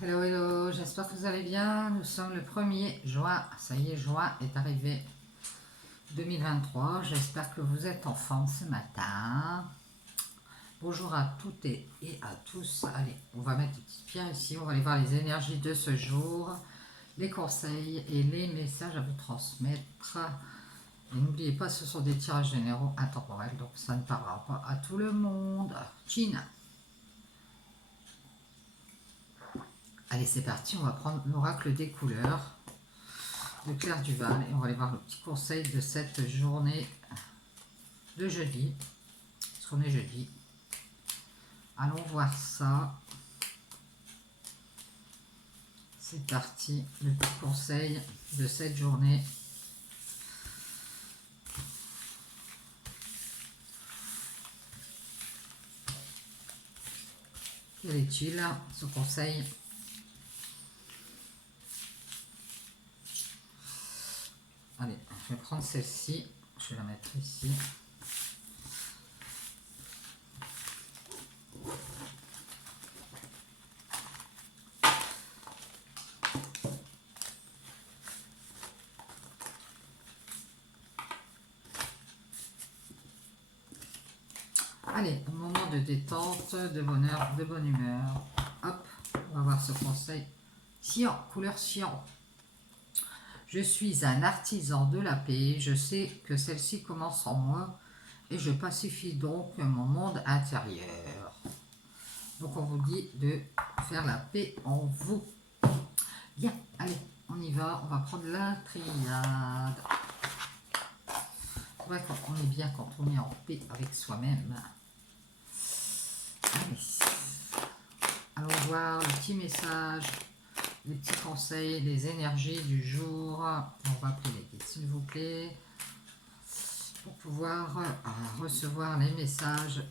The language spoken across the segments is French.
Hello, hello, j'espère que vous allez bien. Nous sommes le 1er juin. Ça y est, juin est arrivé 2023. J'espère que vous êtes en forme ce matin. Bonjour à toutes et à tous. Allez, on va mettre les petites pierres ici. On va aller voir les énergies de ce jour, les conseils et les messages à vous transmettre. Et n'oubliez pas, ce sont des tirages généraux intemporels, donc ça ne parlera pas à tout le monde. Chine. Allez, c'est parti, on va prendre l'oracle des couleurs de Claire Duval et on va aller voir le petit conseil de cette journée de jeudi. Parce qu'on est jeudi. Allons voir ça. C'est parti, le petit conseil de cette journée. Quel est-il, ce conseil ? Allez, je vais prendre celle-ci. Je vais la mettre ici. Allez, un moment de détente, de bonheur, de bonne humeur. Hop, on va voir ce conseil. Cyan, couleur cyan. Je suis un artisan de la paix, je sais que celle-ci commence en moi et je pacifie donc mon monde intérieur. Donc on vous dit de faire la paix en vous. Bien, allez, on y va, on va prendre la triade. C'est vrai qu'on est bien quand on est en paix avec soi-même. Allez, allons voir le petit message, les petits conseils, les énergies du jour. On va appeler les guides s'il vous plaît, pour pouvoir recevoir les messages,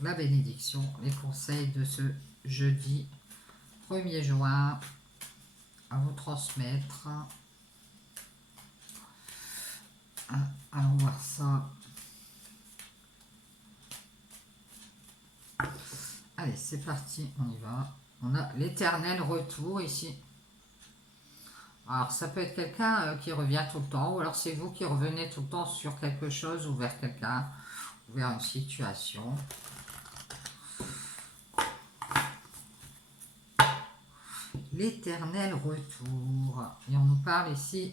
la bénédiction, les conseils de ce jeudi 1er juin à vous transmettre. Allons voir ça. Allez, c'est parti, on y va. On a l'éternel retour ici. Alors, ça peut être quelqu'un qui revient tout le temps, ou alors c'est vous qui revenez tout le temps sur quelque chose, ou vers quelqu'un, ou vers une situation. L'éternel retour. Et on nous parle ici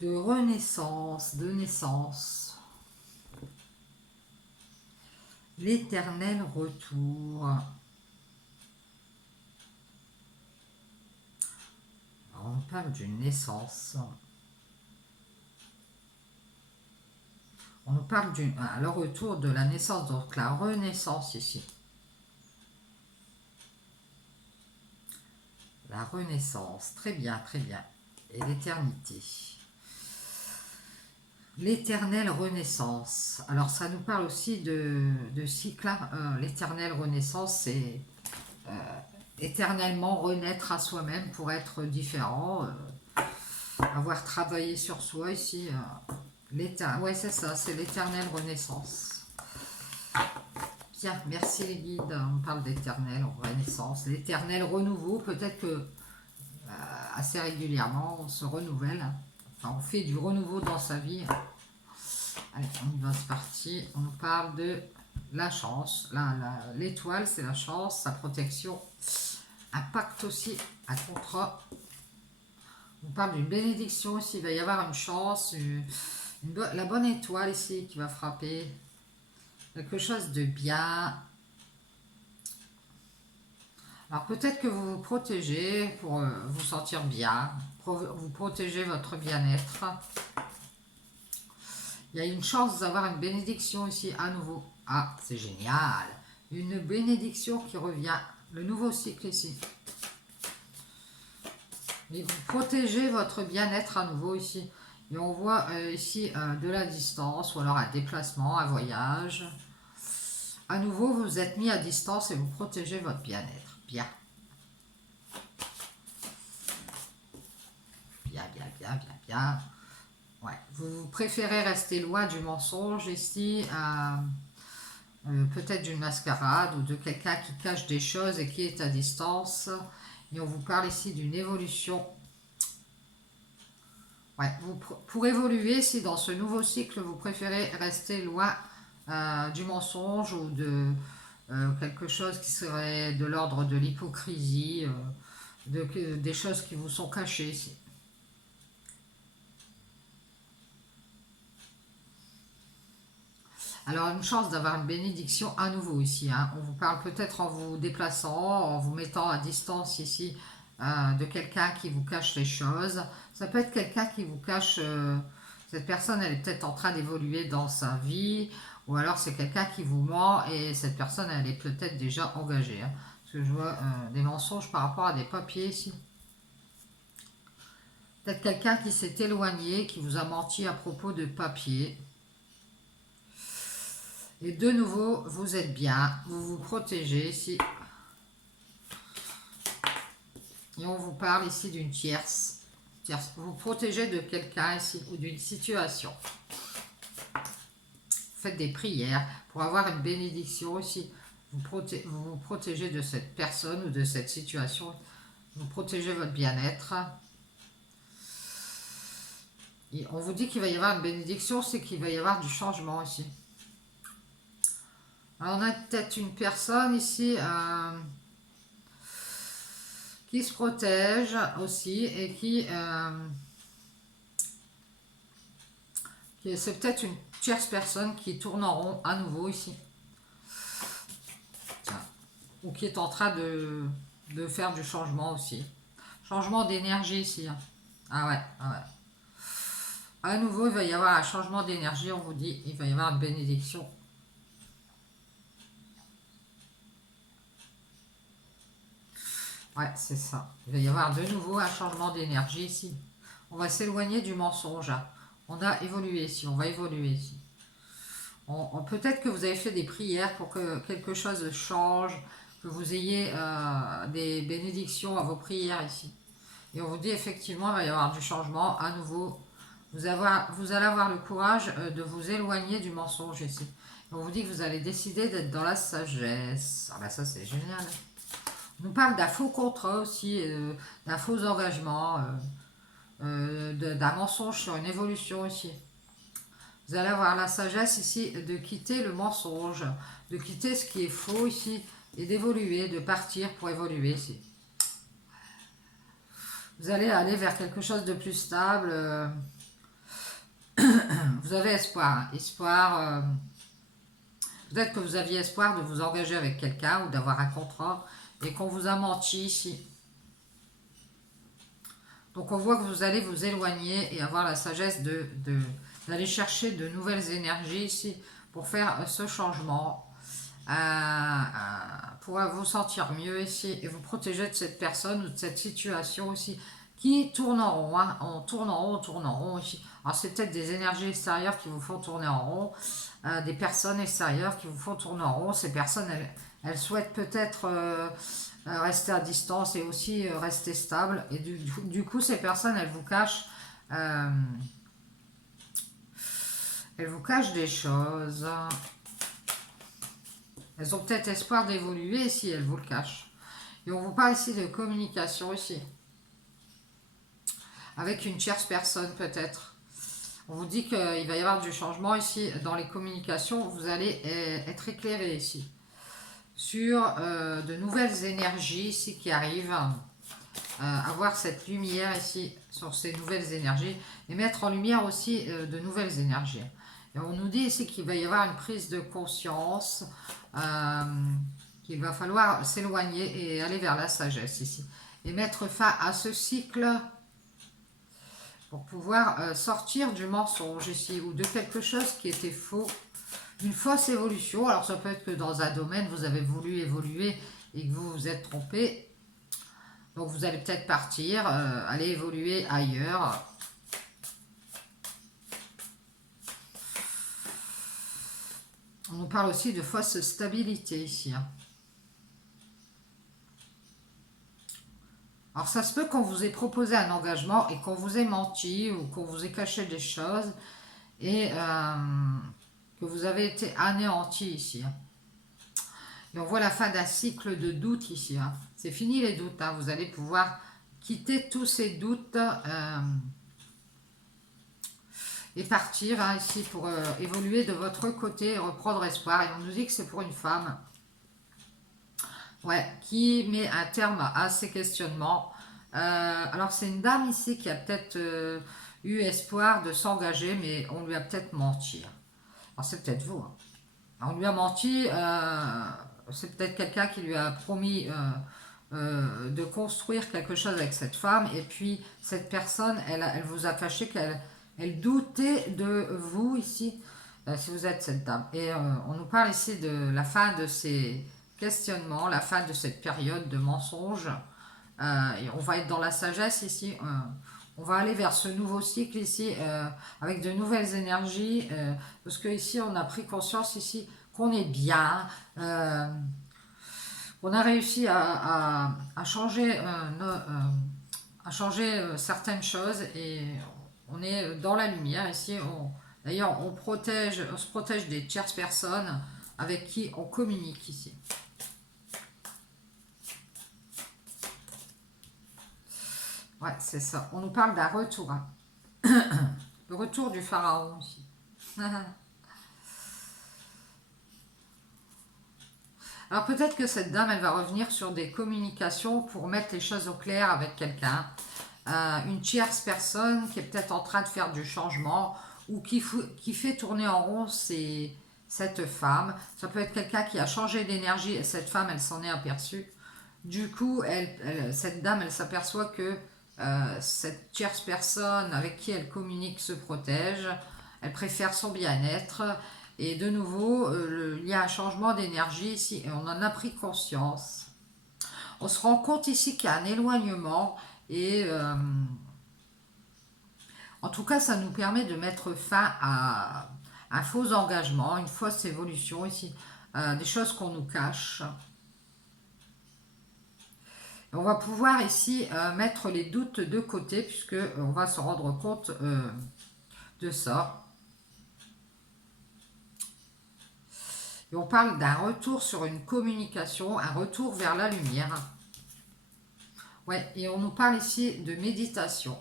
de renaissance, de naissance. L'éternel retour. Alors, on parle d'une naissance. On nous parle le retour de la naissance, donc la renaissance ici. La renaissance, très bien, très bien. Et l'éternité. L'éternelle renaissance. Alors ça nous parle aussi de cycle. L'éternelle renaissance, c'est éternellement renaître à soi-même pour être différent. Avoir travaillé sur soi ici. Ouais, c'est ça, c'est l'éternelle renaissance. Bien, merci les guides. On parle d'éternelle renaissance, l'éternel renouveau. Peut-être que assez régulièrement, on se renouvelle. Enfin, on fait du renouveau dans sa vie. Allez, on y va, c'est parti. On nous parle de la chance. L'étoile, c'est la chance, sa protection. Un pacte aussi, un contrat. On parle d'une bénédiction aussi. Il va y avoir une chance, la bonne étoile ici qui va frapper. Quelque chose de bien. Alors peut-être que vous vous protégez pour vous sentir bien, vous protégez votre bien-être. Il y a une chance d'avoir une bénédiction ici à nouveau. Ah, c'est génial. Une bénédiction qui revient. Le nouveau cycle ici. Et vous protégez votre bien-être à nouveau ici. Et on voit ici de la distance ou alors un déplacement, un voyage. À nouveau, vous êtes mis à distance et vous protégez votre bien-être. Bien. Bien, bien, bien, bien, bien. Ouais. Vous préférez rester loin du mensonge ici, peut-être d'une mascarade ou de quelqu'un qui cache des choses et qui est à distance. Et on vous parle ici d'une évolution. Ouais, pour évoluer, si dans ce nouveau cycle, vous préférez rester loin du mensonge ou de quelque chose qui serait de l'ordre de l'hypocrisie, des choses qui vous sont cachées ici. Alors, une chance d'avoir une bénédiction à nouveau ici, hein. On vous parle peut-être en vous déplaçant, en vous mettant à distance ici de quelqu'un qui vous cache les choses. Ça peut être quelqu'un qui vous cache... cette personne, elle est peut-être en train d'évoluer dans sa vie, ou alors c'est quelqu'un qui vous ment et cette personne, elle est peut-être déjà engagée, hein. Parce que je vois des mensonges par rapport à des papiers ici. Peut-être quelqu'un qui s'est éloigné, qui vous a menti à propos de papiers. Et de nouveau, vous êtes bien, vous vous protégez ici. Et on vous parle ici d'une tierce. Vous vous protégez de quelqu'un ici ou d'une situation. Faites des prières pour avoir une bénédiction aussi. Vous vous protégez de cette personne ou de cette situation. Vous protégez votre bien-être. Et on vous dit qu'il va y avoir une bénédiction, c'est qu'il va y avoir du changement ici. Alors on a peut-être une personne ici qui se protège aussi et c'est peut-être une tierce personne qui tourne en rond à nouveau ici. Tiens. Ou qui est en train de faire du changement aussi. Changement d'énergie ici. Hein. Ah ouais, ah ouais. À nouveau, il va y avoir un changement d'énergie, on vous dit, il va y avoir une bénédiction. Ouais, c'est ça. Il va y avoir de nouveau un changement d'énergie ici. On va s'éloigner du mensonge. On a évolué ici, on va évoluer ici. Peut-être que vous avez fait des prières pour que quelque chose change, que vous ayez des bénédictions à vos prières ici. Et on vous dit effectivement, il va y avoir du changement. À nouveau, vous allez avoir le courage de vous éloigner du mensonge ici. Et on vous dit que vous allez décider d'être dans la sagesse. Ah ben ça c'est génial. On nous parle d'un faux contrat aussi, d'un faux engagement, d'un mensonge sur une évolution ici. Vous allez avoir la sagesse ici de quitter le mensonge, de quitter ce qui est faux ici et d'évoluer, de partir pour évoluer ici. Vous allez aller vers quelque chose de plus stable. Vous avez espoir. Espoir. Peut-être que vous aviez espoir de vous engager avec quelqu'un ou d'avoir un contrat et qu'on vous a menti ici. Donc on voit que vous allez vous éloigner et avoir la sagesse d'aller chercher de nouvelles énergies ici pour faire ce changement, pour vous sentir mieux ici et vous protéger de cette personne ou de cette situation aussi qui tourne en rond, hein. On tourne en rond ici. Alors c'est peut-être des énergies extérieures qui vous font tourner en rond, des personnes extérieures qui vous font tourner en rond. Ces personnes, elles souhaitent peut-être rester à distance et aussi rester stable. Et du coup, ces personnes, elles vous cachent des choses. Elles ont peut-être espoir d'évoluer si elles vous le cachent. Et on vous parle ici de communication ici. Avec une tierce personne peut-être. On vous dit qu'il va y avoir du changement ici dans les communications. Vous allez être éclairé ici sur de nouvelles énergies ici qui arrivent. Avoir cette lumière ici sur ces nouvelles énergies et mettre en lumière aussi de nouvelles énergies. Et on nous dit ici qu'il va y avoir une prise de conscience, qu'il va falloir s'éloigner et aller vers la sagesse ici. Et mettre fin à ce cycle pour pouvoir sortir du mensonge ici ou de quelque chose qui était faux. Une fausse évolution. Alors ça peut être que dans un domaine, vous avez voulu évoluer et que vous vous êtes trompé. Donc vous allez peut-être partir, aller évoluer ailleurs. On nous parle aussi de fausse stabilité ici. Alors ça se peut qu'on vous ait proposé un engagement et qu'on vous ait menti ou qu'on vous ait caché des choses et que vous avez été anéanti ici. Et on voit la fin d'un cycle de doute ici. Hein. C'est fini les doutes. Hein. Vous allez pouvoir quitter tous ces doutes et partir hein, ici pour évoluer de votre côté et reprendre espoir. Et on nous dit que c'est pour une femme. Ouais, qui met un terme à ces questionnements. Alors c'est une dame ici qui a peut-être eu espoir de s'engager, mais on lui a peut-être menti. Alors c'est peut-être vous. Hein. On lui a menti, c'est peut-être quelqu'un qui lui a promis de construire quelque chose avec cette femme, et puis cette personne, elle vous a caché qu'elle doutait de vous ici, si vous êtes cette dame. Et on nous parle ici de la fin de ces questionnements, la fin de cette période de mensonges. Et on va être dans la sagesse ici. On va aller vers ce nouveau cycle ici avec de nouvelles énergies parce que ici on a pris conscience ici qu'on est bien, on a réussi à changer, à changer certaines choses et on est dans la lumière ici. D'ailleurs on se protège des tierces personnes avec qui on communique ici. Ouais, c'est ça. On nous parle d'un retour. Hein. Le retour du pharaon aussi. Alors peut-être que cette dame, elle va revenir sur des communications pour mettre les choses au clair avec quelqu'un. Une tierce personne qui est peut-être en train de faire du changement ou qui fait tourner en rond cette femme. Ça peut être quelqu'un qui a changé d'énergie et cette femme, elle s'en est aperçue. Du coup, cette dame, elle s'aperçoit que cette tierce personne avec qui elle communique se protège, elle préfère son bien-être et de nouveau il y a un changement d'énergie ici et on en a pris conscience. On se rend compte ici qu'il y a un éloignement et en tout cas ça nous permet de mettre fin à un faux engagement, une fausse évolution ici, des choses qu'on nous cache. On va pouvoir ici mettre les doutes de côté puisque on va se rendre compte de ça. Et on parle d'un retour sur une communication, un retour vers la lumière. Ouais, et on nous parle ici de méditation.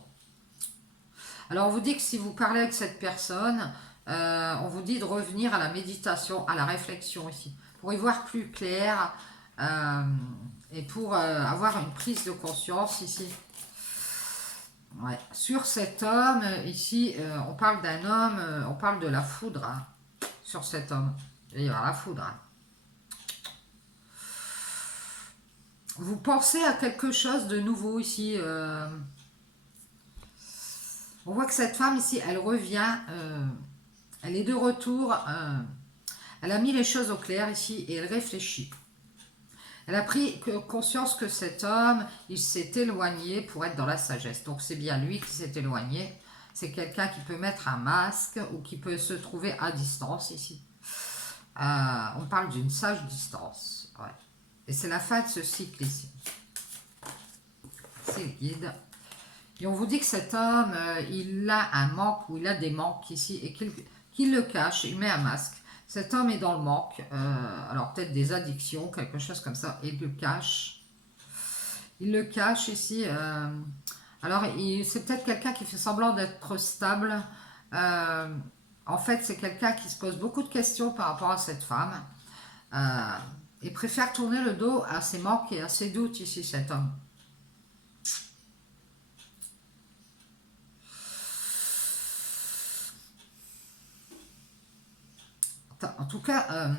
Alors on vous dit que si vous parlez avec cette personne, on vous dit de revenir à la méditation, à la réflexion ici, pour y voir plus clair. Et pour avoir une prise de conscience ici. Ouais. Sur cet homme, ici, on parle d'un homme, on parle de la foudre hein, sur cet homme. Il va y avoir la foudre. Hein. Vous pensez à quelque chose de nouveau ici. On voit que cette femme ici, elle revient, elle est de retour. Elle a mis les choses au clair ici et elle réfléchit. Elle a pris conscience que cet homme, il s'est éloigné pour être dans la sagesse. Donc c'est bien lui qui s'est éloigné. C'est quelqu'un qui peut mettre un masque ou qui peut se trouver à distance ici. On parle d'une sage distance. Ouais. Et c'est la fin de ce cycle ici. C'est le guide. Et on vous dit que cet homme, il a un manque ou il a des manques ici et qu'il le cache, il met un masque. Cet homme est dans le manque, alors peut-être des addictions, quelque chose comme ça, et il le cache. Il le cache ici. Alors, c'est peut-être quelqu'un qui fait semblant d'être stable. En fait, c'est quelqu'un qui se pose beaucoup de questions par rapport à cette femme. Et préfère tourner le dos à ses manques et à ses doutes ici, cet homme. En tout cas,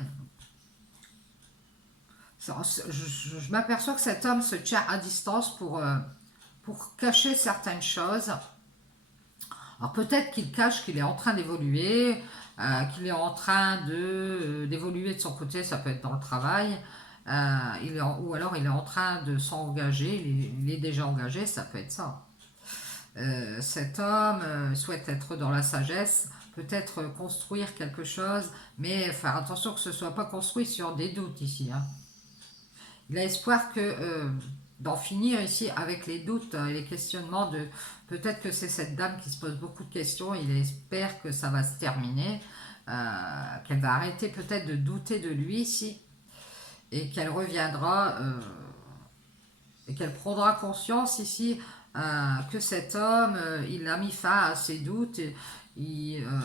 je m'aperçois que cet homme se tient à distance pour cacher certaines choses. Alors peut-être qu'il cache qu'il est en train d'évoluer, qu'il est en train d'évoluer de son côté, ça peut être dans le travail, ou alors il est en train de s'engager, il est déjà engagé, ça peut être ça. Cet homme souhaite être dans la sagesse, peut-être construire quelque chose, mais faire attention que ce ne soit pas construit sur des doutes ici. Hein. Il a espoir d'en finir ici avec les doutes et les questionnements de... Peut-être que c'est cette dame qui se pose beaucoup de questions, il espère que ça va se terminer, qu'elle va arrêter peut-être de douter de lui ici. et qu'elle reviendra et qu'elle prendra conscience ici que cet homme, il a mis fin à ses doutes,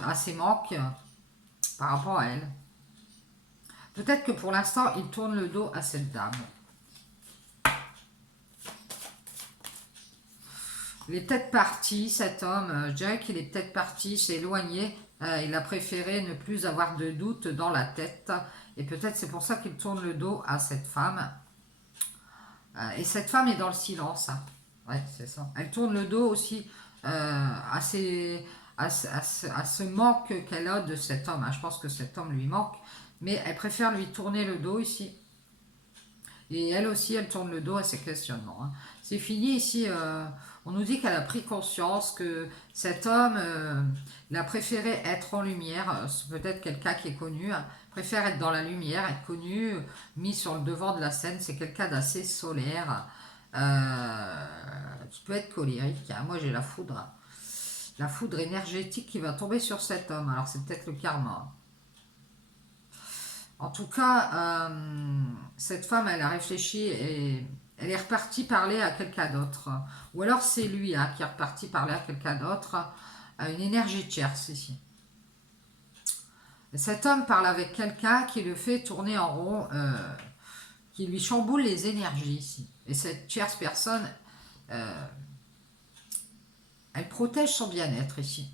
à ses manques par rapport à elle. Peut-être que pour l'instant, il tourne le dos à cette dame. Il est peut-être parti, cet homme. Je dirais qu'il est peut-être parti, s'est éloigné. Il a préféré ne plus avoir de doute dans la tête. Et peut-être c'est pour ça qu'il tourne le dos à cette femme. Et cette femme est dans le silence. Ouais, c'est ça. Elle tourne le dos aussi à ce manque qu'elle a de cet homme. Je pense que cet homme lui manque. Mais elle préfère lui tourner le dos ici. Et elle aussi, elle tourne le dos à ses questionnements. C'est fini ici. On nous dit qu'elle a pris conscience que cet homme, il a préféré être en lumière. C'est peut-être quelqu'un qui est connu. Préfère être dans la lumière, être connu, mis sur le devant de la scène. C'est quelqu'un d'assez solaire. Qui peut être colérique. Moi, j'ai la foudre. La foudre énergétique qui va tomber sur cet homme. Alors, c'est peut-être le karma. En tout cas, cette femme, elle a réfléchi et elle est repartie parler à quelqu'un d'autre. Ou alors c'est lui qui est reparti parler à quelqu'un d'autre, à une énergie tierce ici. Et cet homme parle avec quelqu'un qui le fait tourner en rond, qui lui chamboule les énergies ici. Et cette tierce personne, elle protège son bien-être ici.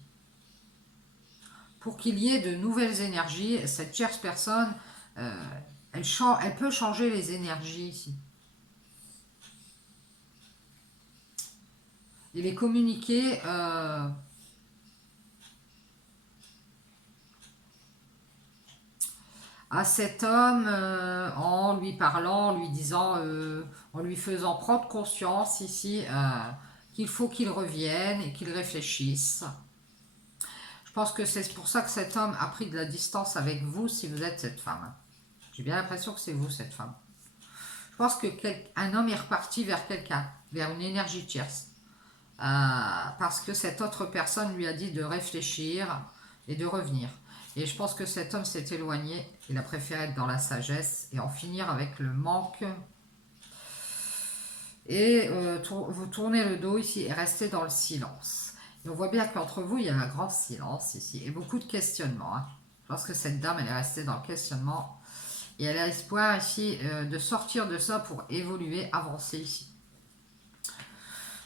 Pour qu'il y ait de nouvelles énergies, cette tierce personne, elle peut changer les énergies ici. Il est communiqué à cet homme en lui parlant, en lui disant, en lui faisant prendre conscience ici qu'il faut qu'il revienne et qu'il réfléchisse. Je pense que c'est pour ça que cet homme a pris de la distance avec vous si vous êtes cette femme. J'ai bien l'impression que c'est vous cette femme. Je pense qu'un homme est reparti vers quelqu'un, vers une énergie tierce. Parce que cette autre personne lui a dit de réfléchir et de revenir. Et je pense que cet homme s'est éloigné. Il a préféré être dans la sagesse et en finir avec le manque. Et vous tournez le dos ici et restez dans le silence. Et on voit bien qu'entre vous, il y a un grand silence ici et beaucoup de questionnements. Je pense que cette dame, elle est restée dans le questionnement. Et elle a espoir ici de sortir de ça pour évoluer, avancer ici.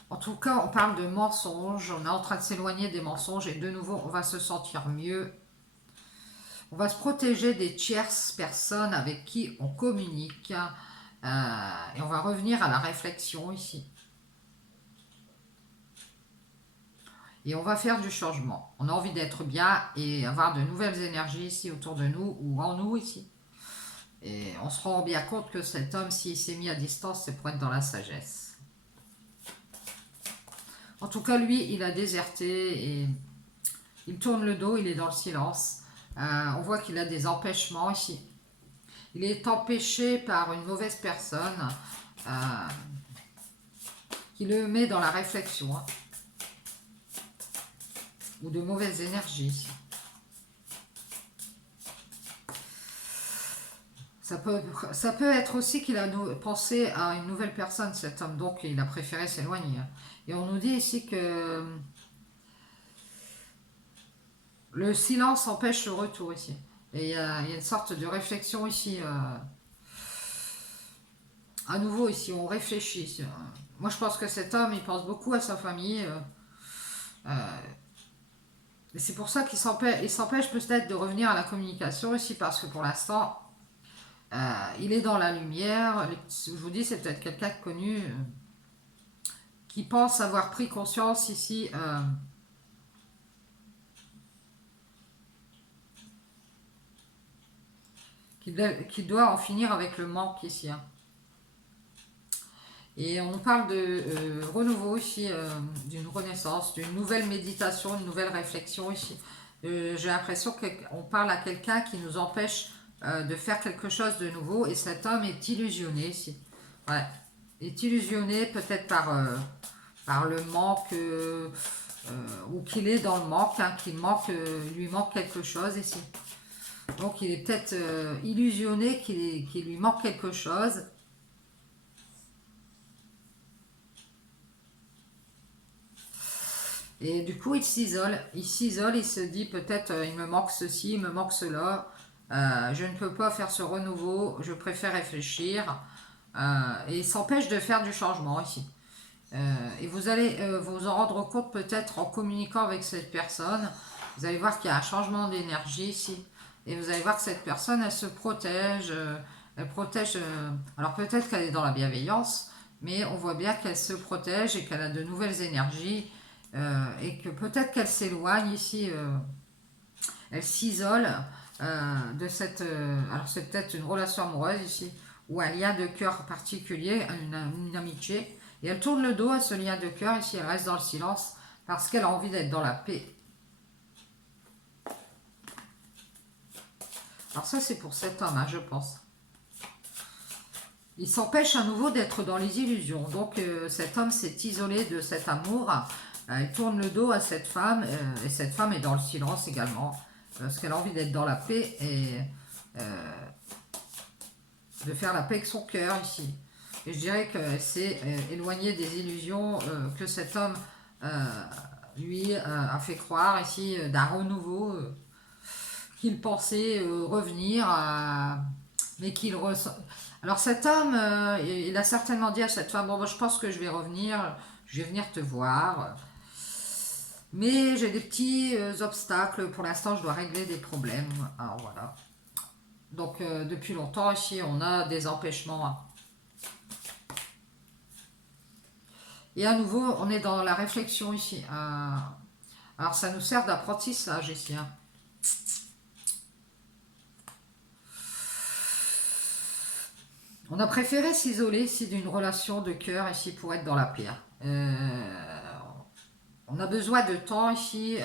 En tout cas, on parle de mensonges. On est en train de s'éloigner des mensonges et de nouveau, on va se sentir mieux. On va se protéger des tierces personnes avec qui on communique. Et on va revenir à la réflexion ici. Et on va faire du changement. On a envie d'être bien et avoir de nouvelles énergies ici autour de nous ou en nous ici. Et on se rend bien compte que cet homme, s'il s'est mis à distance, c'est pour être dans la sagesse. En tout cas, lui, il a déserté et il tourne le dos, il est dans le silence. On voit qu'il a des empêchements ici. Il est empêché par une mauvaise personne qui le met dans la réflexion. Ou de mauvaises énergies ici. Ça peut être aussi qu'il a pensé à une nouvelle personne, cet homme, donc il a préféré s'éloigner. Et on nous dit ici que le silence empêche le retour ici. Et il y a une sorte de réflexion ici. À nouveau ici, on réfléchit. Ici. Moi je pense que cet homme, il pense beaucoup à sa famille. Et c'est pour ça qu'il s'empêche peut-être de revenir à la communication ici, parce que pour l'instant, il est dans la lumière. Je vous dis, c'est peut-être quelqu'un de connu qui pense avoir pris conscience ici qu'il doit en finir avec le manque ici. Et on parle de renouveau ici, d'une renaissance, d'une nouvelle méditation, une nouvelle réflexion ici. J'ai l'impression qu'on parle à quelqu'un qui nous empêche de faire quelque chose de nouveau et cet homme est illusionné ici. Ouais. Il est illusionné peut-être par le manque ou qu'il est dans le manque, qu'il lui manque quelque chose ici. Donc il est peut-être illusionné qu'il lui manque quelque chose. Et du coup, il s'isole. Il s'isole, il se dit peut-être il me manque ceci, il me manque cela. Je ne peux pas faire ce renouveau, je préfère réfléchir. Et il s'empêche de faire du changement ici. Et vous allez vous en rendre compte peut-être en communiquant avec cette personne. Vous allez voir qu'il y a un changement d'énergie ici. Et vous allez voir que cette personne, elle se protège. Elle protège. Alors peut-être qu'elle est dans la bienveillance, mais on voit bien qu'elle se protège et qu'elle a de nouvelles énergies. Et que peut-être qu'elle s'éloigne ici. Elle s'isole de cette. Alors c'est peut-être une relation amoureuse ici, ou un lien de cœur particulier, une amitié. Et elle tourne le dos à ce lien de cœur ici, elle reste dans le silence parce qu'elle a envie d'être dans la paix. Alors ça c'est pour cet homme, hein, je pense. Il s'empêche à nouveau d'être dans les illusions. Donc cet homme s'est isolé de cet amour. Il tourne le dos à cette femme et cette femme est dans le silence également parce qu'elle a envie d'être dans la paix et de faire la paix avec son cœur ici. Et je dirais qu'elle s'est éloignée des illusions que cet homme lui a fait croire ici d'un renouveau qu'il pensait revenir, mais qu'il ressent. Alors cet homme, il a certainement dit à cette femme, bon, moi, je pense que je vais revenir, je vais venir te voir, mais j'ai des petits obstacles, pour l'instant je dois régler des problèmes. Alors voilà. Donc depuis longtemps ici on a des empêchements. Et à nouveau on est dans la réflexion ici. Alors ça nous sert d'apprentissage ici. Hein. On a préféré s'isoler ici d'une relation de cœur ici pour être dans la paix. On a besoin de temps ici.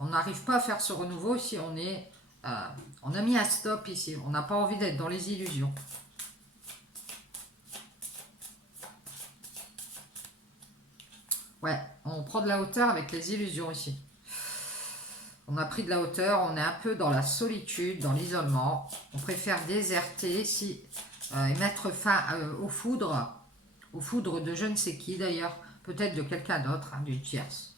On n'arrive pas à faire ce renouveau ici. On a mis un stop ici. On n'a pas envie d'être dans les illusions. Ouais, on prend de la hauteur avec les illusions ici. On a pris de la hauteur, on est un peu dans la solitude, dans l'isolement. On préfère déserter ici et mettre fin aux foudres de je ne sais qui d'ailleurs, peut-être de quelqu'un d'autre, hein, d'une tierce.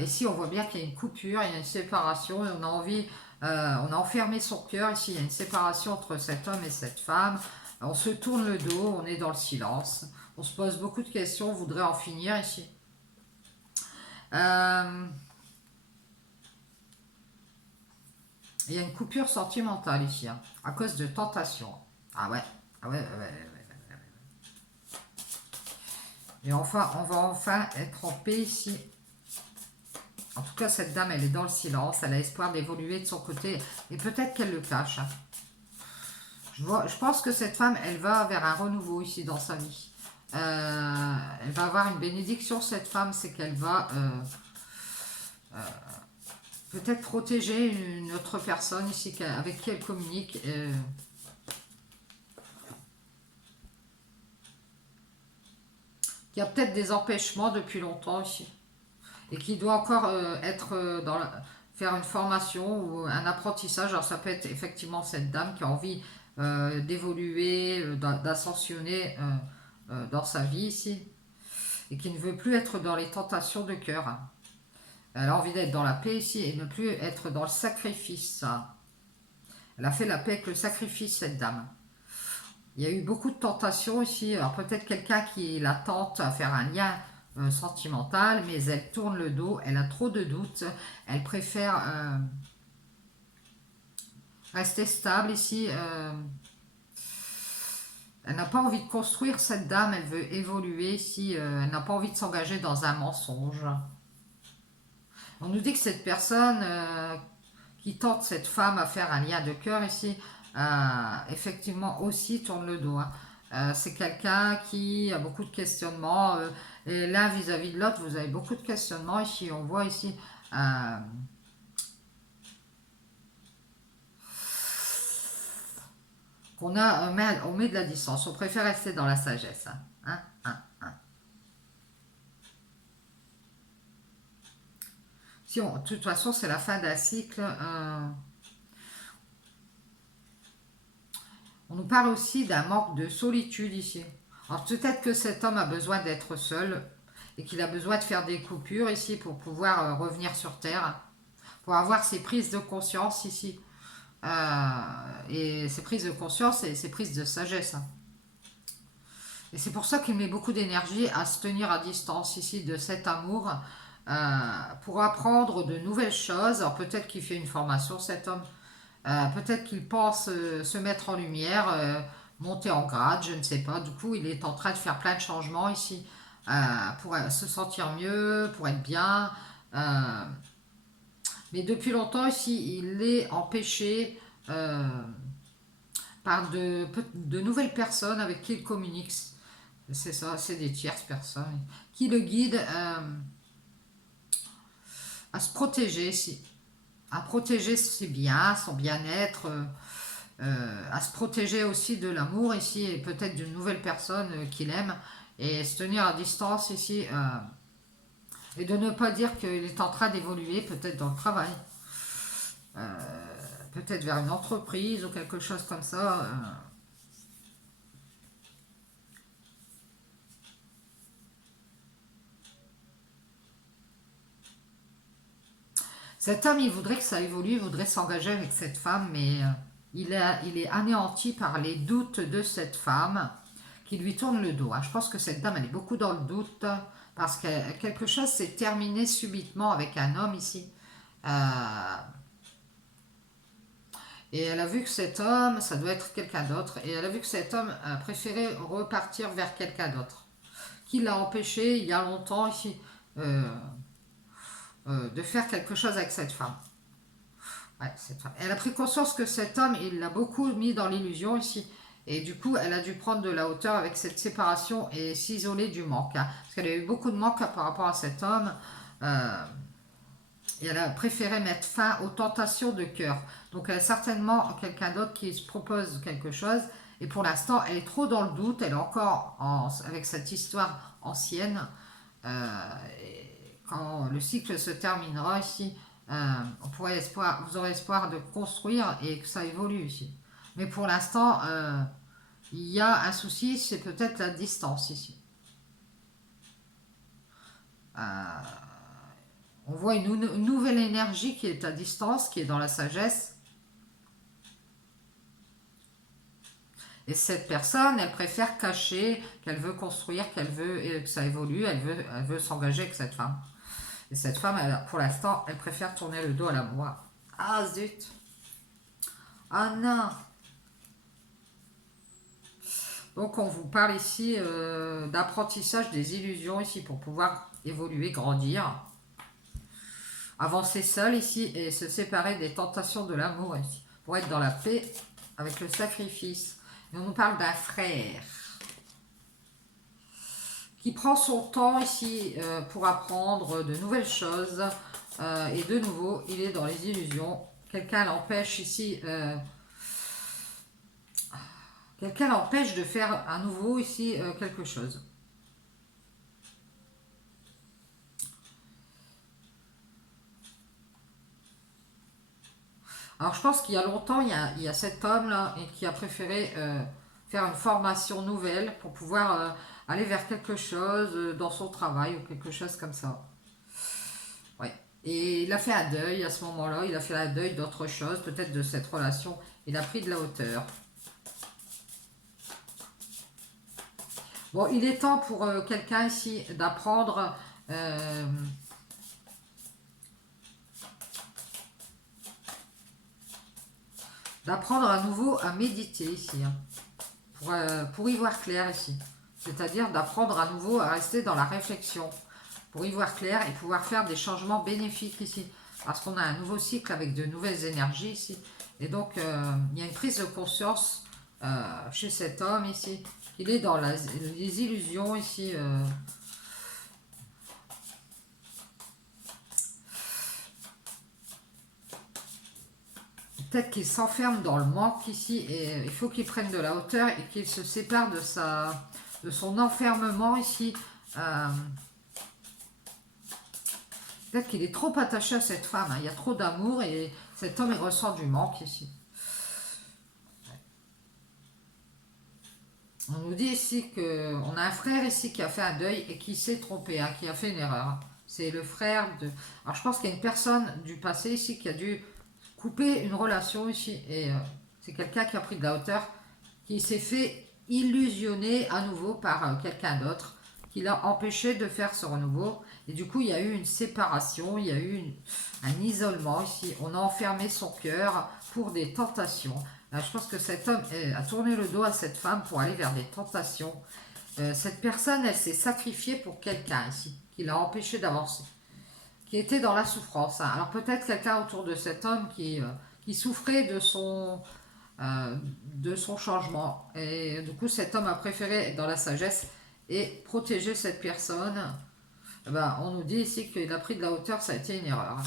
Ici, on voit bien qu'il y a une coupure, il y a une séparation et on a envie, on a enfermé son cœur. Ici, il y a une séparation entre cet homme et cette femme. On se tourne le dos, on est dans le silence. On se pose beaucoup de questions, on voudrait en finir ici. Il y a une coupure sentimentale ici, hein, à cause de tentation. Ah ouais, ah ouais, ouais, ouais, ouais. Et enfin, on va enfin être en paix ici. En tout cas, cette dame, elle est dans le silence. Elle a espoir d'évoluer de son côté. Et peut-être qu'elle le cache. Hein. Je pense que cette femme, elle va vers un renouveau ici dans sa vie. Elle va avoir une bénédiction, cette femme. C'est qu'elle va peut-être protéger une autre personne ici avec qui elle communique. Qui a peut-être des empêchements depuis longtemps ici. Et qui doit encore être faire une formation ou un apprentissage. Alors ça peut être effectivement cette dame qui a envie d'évoluer, d'ascensionner dans sa vie ici. Et qui ne veut plus être dans les tentations de cœur. Hein. Elle a envie d'être dans la paix ici et ne plus être dans le sacrifice. Elle a fait la paix avec le sacrifice, cette dame. Il y a eu beaucoup de tentations ici. Alors peut-être quelqu'un qui la tente à faire un lien sentimental, mais elle tourne le dos. Elle a trop de doutes. Elle préfère rester stable ici. Elle n'a pas envie de construire cette dame. Elle veut évoluer ici. Elle n'a pas envie de s'engager dans un mensonge. On nous dit que cette personne qui tente cette femme à faire un lien de cœur ici, effectivement aussi tourne le dos. Hein. C'est quelqu'un qui a beaucoup de questionnements. Et l'un vis-à-vis de l'autre, vous avez beaucoup de questionnements. Ici, on voit ici... on met de la distance. On préfère rester dans la sagesse. Hein. De toute façon, c'est la fin d'un cycle. On nous parle aussi d'un manque de solitude ici. Alors peut-être que cet homme a besoin d'être seul et qu'il a besoin de faire des coupures ici pour pouvoir revenir sur Terre, pour avoir ses prises de conscience ici. Et ces prises de conscience et ces prises de sagesse. Et c'est pour ça qu'il met beaucoup d'énergie à se tenir à distance ici de cet amour pour apprendre de nouvelles choses. Alors peut-être qu'il fait une formation cet homme, peut-être qu'il pense se mettre en lumière, monter en grade, je ne sais pas. Du coup, il est en train de faire plein de changements ici pour se sentir mieux, pour être bien. Mais depuis longtemps ici, il est empêché par de nouvelles personnes avec qui il communique. C'est ça, c'est des tierces personnes qui le guident à se protéger, à protéger ses biens, son bien-être, à se protéger aussi de l'amour ici et peut-être d'une nouvelle personne qu'il aime et se tenir à distance ici et de ne pas dire qu'il est en train d'évoluer peut-être dans le travail, peut-être vers une entreprise ou quelque chose comme ça. Cet homme, il voudrait que ça évolue, il voudrait s'engager avec cette femme, mais il est anéanti par les doutes de cette femme qui lui tourne le dos. Je pense que cette dame, elle est beaucoup dans le doute parce que quelque chose s'est terminé subitement avec un homme ici. Euh, et elle a vu que cet homme, ça doit être quelqu'un d'autre, et elle a vu que cet homme a préféré repartir vers quelqu'un d'autre, qui l'a empêché il y a longtemps ici de faire quelque chose avec cette femme. Ouais, cette femme. Elle a pris conscience que cet homme, il l'a beaucoup mis dans l'illusion ici. Et du coup, elle a dû prendre de la hauteur avec cette séparation et s'isoler du manque. Parce qu'elle a eu beaucoup de manque par rapport à cet homme. Euh, et elle a préféré mettre fin aux tentations de cœur. Donc elle a certainement quelqu'un d'autre qui se propose quelque chose. Et pour l'instant, elle est trop dans le doute. Elle est encore avec cette histoire ancienne. Et quand le cycle se terminera ici, vous aurez espoir de construire et que ça évolue ici. Mais pour l'instant, il y a un souci, c'est peut-être la distance ici. Euh, on voit une nouvelle énergie qui est à distance, qui est dans la sagesse. Et cette personne, elle préfère cacher qu'elle veut construire, qu'elle veut que ça évolue, elle veut s'engager avec cette femme. Et cette femme, pour l'instant, elle préfère tourner le dos à l'amour. Ah zut! Ah non! Donc on vous parle ici d'apprentissage des illusions ici pour pouvoir évoluer, grandir, avancer seul ici et se séparer des tentations de l'amour ici pour être dans la paix avec le sacrifice. Et on nous parle d'un frère qui prend son temps ici pour apprendre de nouvelles choses et de nouveau il est dans les illusions. Quelqu'un l'empêche ici. Quelqu'un l'empêche de faire à nouveau ici quelque chose. Alors je pense qu'il y a longtemps, il y a cet homme-là qui a préféré faire une formation nouvelle pour pouvoir aller vers quelque chose dans son travail ou quelque chose comme ça. Ouais. Et il a fait un deuil à ce moment-là, il a fait un deuil d'autre chose, peut-être de cette relation. Il a pris de la hauteur. Bon, il est temps pour quelqu'un ici d'apprendre à nouveau à méditer ici, hein, pour y voir clair ici. C'est-à-dire d'apprendre à nouveau à rester dans la réflexion, pour y voir clair et pouvoir faire des changements bénéfiques ici. Parce qu'on a un nouveau cycle avec de nouvelles énergies ici. Et donc, il y a une prise de conscience chez cet homme ici. Il est dans les illusions ici. Peut-être qu'il s'enferme dans le manque ici et il faut qu'il prenne de la hauteur et qu'il se sépare de son enfermement ici. Peut-être qu'il est trop attaché à cette femme, hein. Il y a trop d'amour et cet homme il ressent du manque ici. On nous dit ici qu'on a un frère ici qui a fait un deuil et qui s'est trompé, hein, qui a fait une erreur. C'est le frère de... Alors je pense qu'il y a une personne du passé ici qui a dû couper une relation ici. Et c'est quelqu'un qui a pris de la hauteur, qui s'est fait illusionner à nouveau par quelqu'un d'autre, qui l'a empêché de faire ce renouveau. Et du coup, il y a eu une séparation, il y a eu un isolement ici. On a enfermé son cœur pour des tentations. Je pense que cet homme a tourné le dos à cette femme pour aller vers des tentations. Cette personne, elle s'est sacrifiée pour quelqu'un ici, qui l'a empêché d'avancer, qui était dans la souffrance, hein. Alors peut-être quelqu'un autour de cet homme qui souffrait de son changement. Et du coup, cet homme a préféré être dans la sagesse et protéger cette personne. Ben, on nous dit ici qu'il a pris de la hauteur, ça a été une erreur.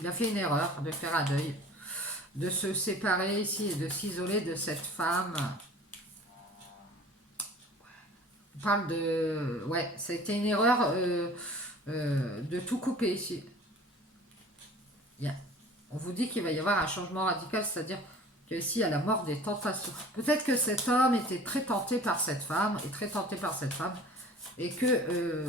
Il a fait une erreur de faire un deuil, de se séparer ici et de s'isoler de cette femme. On parle de... Ouais, ça a été une erreur de tout couper ici. Yeah. On vous dit qu'il va y avoir un changement radical, c'est-à-dire qu'ici, à la mort des tentations. Peut-être que cet homme était très tenté par cette femme, et que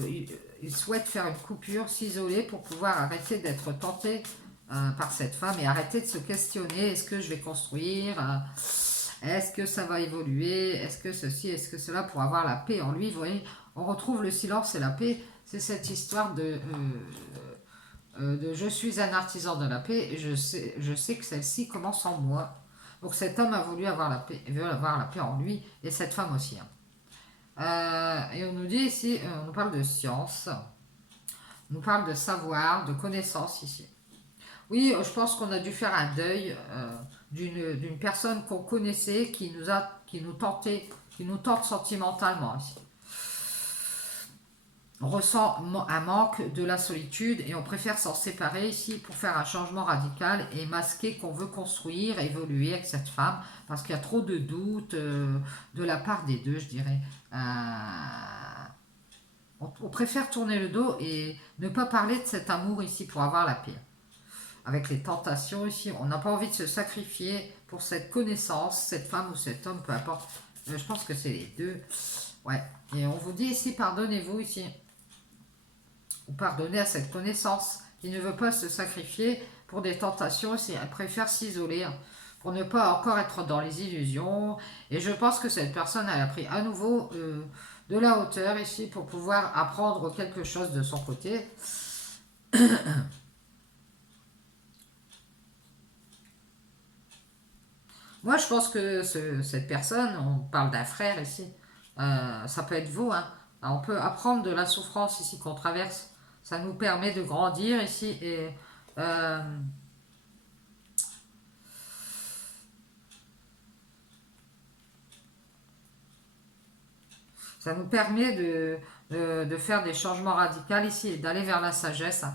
il souhaite faire une coupure, s'isoler pour pouvoir arrêter d'être tenté par cette femme et arrêter de se questionner, est-ce que je vais construire, est-ce que ça va évoluer, est-ce que ceci, est-ce que cela, pour avoir la paix en lui. Vous voyez, on retrouve le silence et la paix, c'est cette histoire de je suis un artisan de la paix et je sais que celle-ci commence en moi. Donc cet homme a voulu avoir la paix, veut avoir la paix en lui, et cette femme aussi, hein. Et on nous dit ici, on nous parle de science, on nous parle de savoir, de connaissance ici. Oui, je pense qu'on a dû faire un deuil d'une personne qu'on connaissait qui nous tentait, qui nous tente sentimentalement ici. On ressent un manque, de la solitude, et on préfère s'en séparer ici pour faire un changement radical et masquer qu'on veut construire, évoluer avec cette femme, parce qu'il y a trop de doutes de la part des deux, je dirais. On préfère tourner le dos et ne pas parler de cet amour ici pour avoir la paix. Avec les tentations ici, on n'a pas envie de se sacrifier pour cette connaissance, cette femme ou cet homme, peu importe. Je pense que c'est les deux. Ouais. Et on vous dit ici, pardonnez-vous ici. Ou pardonner à cette connaissance qui ne veut pas se sacrifier pour des tentations, elle préfère s'isoler pour ne pas encore être dans les illusions. Et je pense que cette personne elle a pris à nouveau de la hauteur ici pour pouvoir apprendre quelque chose de son côté. Moi, je pense que cette personne, on parle d'un frère ici, ça peut être vous, hein. On peut apprendre de la souffrance ici qu'on traverse. Ça nous permet de grandir ici et euh, ça nous permet de faire des changements radicaux ici et d'aller vers la sagesse, hein,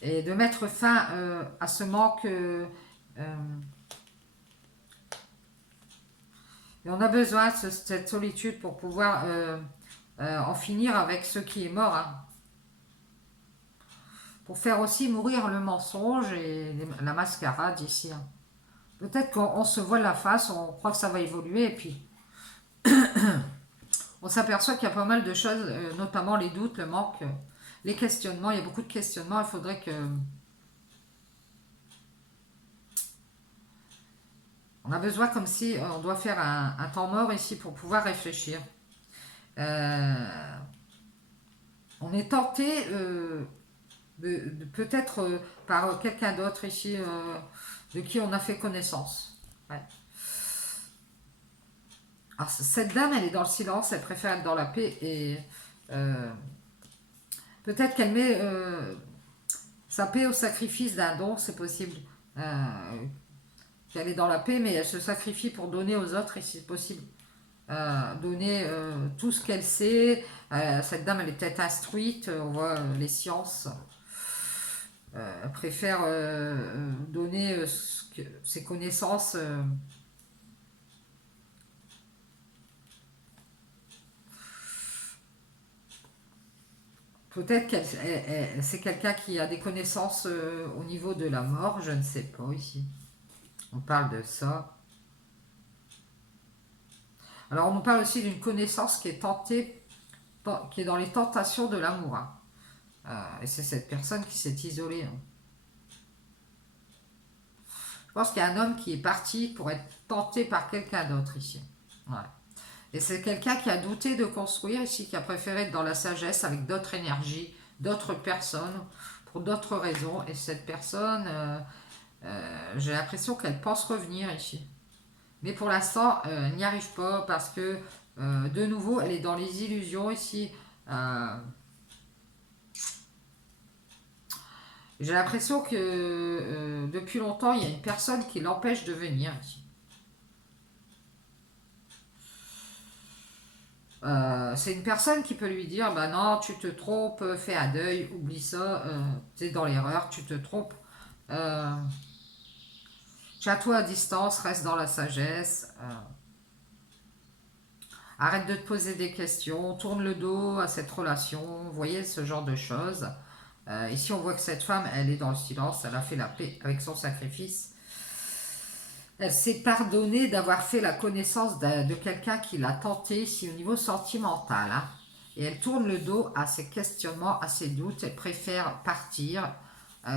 et de mettre fin à ce manque. Et on a besoin de cette solitude pour pouvoir en finir avec ce qui est mort, hein. Pour faire aussi mourir le mensonge et la mascarade ici, hein. Peut-être qu'on se voit la face, on croit que ça va évoluer, et puis on s'aperçoit qu'il y a pas mal de choses, notamment les doutes, le manque, les questionnements. Il y a beaucoup de questionnements. Il faudrait que... On a besoin comme si on doit faire un temps mort ici pour pouvoir réfléchir. On est tenté peut-être par quelqu'un d'autre ici de qui on a fait connaissance. Ouais. Alors cette dame, elle est dans le silence, elle préfère être dans la paix et peut-être qu'elle met sa paix au sacrifice d'un don, c'est possible. Qu'elle est dans la paix, mais elle se sacrifie pour donner aux autres, et c'est possible. Donner tout ce qu'elle sait. Cette dame, elle est peut-être instruite, on voit les sciences. Elle préfère donner ses connaissances. Peut-être qu'elle c'est quelqu'un qui a des connaissances au niveau de la mort, je ne sais pas ici. On parle de ça. Alors, on nous parle aussi d'une connaissance qui est tentée, qui est dans les tentations de l'amour. Hein. Et c'est cette personne qui s'est isolée. Hein. Je pense qu'il y a un homme qui est parti pour être tenté par quelqu'un d'autre ici. Ouais. Et c'est quelqu'un qui a douté de construire ici, qui a préféré être dans la sagesse avec d'autres énergies, d'autres personnes, pour d'autres raisons. Et cette personne, j'ai l'impression qu'elle pense revenir ici. Mais pour l'instant, elle n'y arrive pas parce que, de nouveau, elle est dans les illusions ici. J'ai l'impression que depuis longtemps, il y a une personne qui l'empêche de venir ici. C'est une personne qui peut lui dire, bah non, tu te trompes, fais un deuil, oublie ça, tu es dans l'erreur, tu te trompes. Euh, Tiens-toi à distance, reste dans la sagesse. Arrête de te poser des questions, tourne le dos à cette relation, vous voyez, ce genre de choses. Ici, on voit que cette femme, elle est dans le silence, elle a fait la paix avec son sacrifice. Elle s'est pardonnée d'avoir fait la connaissance de quelqu'un qui l'a tenté ici au niveau sentimental. Hein. Et elle tourne le dos à ses questionnements, à ses doutes. Elle préfère partir,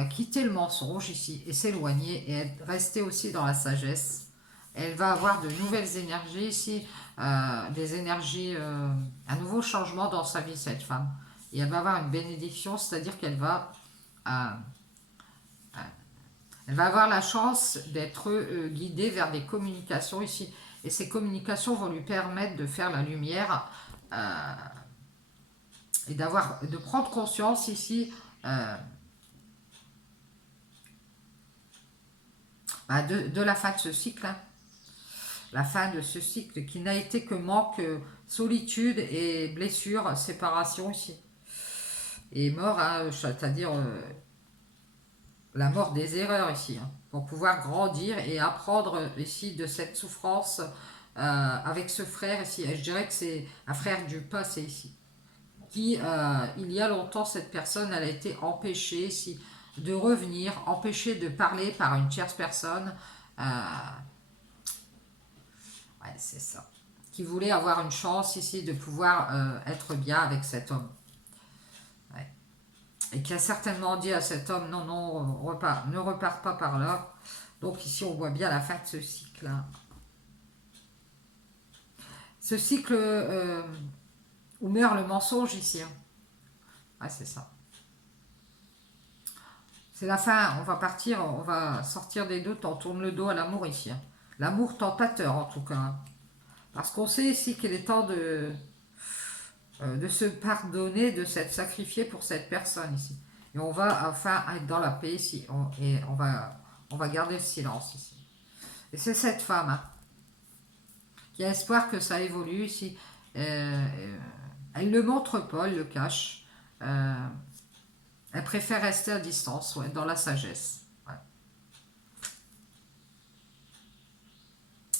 quitter le mensonge ici et s'éloigner et rester aussi dans la sagesse. Elle va avoir de nouvelles énergies ici, des énergies, un nouveau changement dans sa vie, cette femme. Et elle va avoir une bénédiction, c'est-à-dire qu'elle va elle va avoir la chance d'être guidée vers des communications ici. Et ces communications vont lui permettre de faire la lumière et de prendre conscience ici de la fin de ce cycle. Hein. La fin de ce cycle qui n'a été que manque, solitude et blessure, séparation ici. Et mort, hein, c'est-à-dire la mort des erreurs ici, hein, pour pouvoir grandir et apprendre ici de cette souffrance avec ce frère ici. Et je dirais que c'est un frère du passé ici. Qui, il y a longtemps, cette personne, elle a été empêchée ici de revenir, empêchée de parler par une tierce personne. Ouais, c'est ça. Qui voulait avoir une chance ici de pouvoir être bien avec cet homme. Ouais. Et qui a certainement dit à cet homme, non, non, ne repars pas par là. Donc ici, on voit bien la fin de ce cycle. Hein. Ce cycle où meurt le mensonge ici. Hein. Ah, c'est ça. C'est la fin, on va partir, on va sortir des doutes, on tourne le dos à l'amour ici. Hein. L'amour tentateur en tout cas. Hein. Parce qu'on sait ici qu'il est temps de se pardonner, de s'être sacrifié pour cette personne ici. Et on va enfin être dans la paix ici. Et on va garder le silence ici. Et c'est cette femme hein, qui a espoir que ça évolue ici. Elle ne le montre pas, elle le cache. Elle préfère rester à distance, ouais, dans la sagesse. Ouais.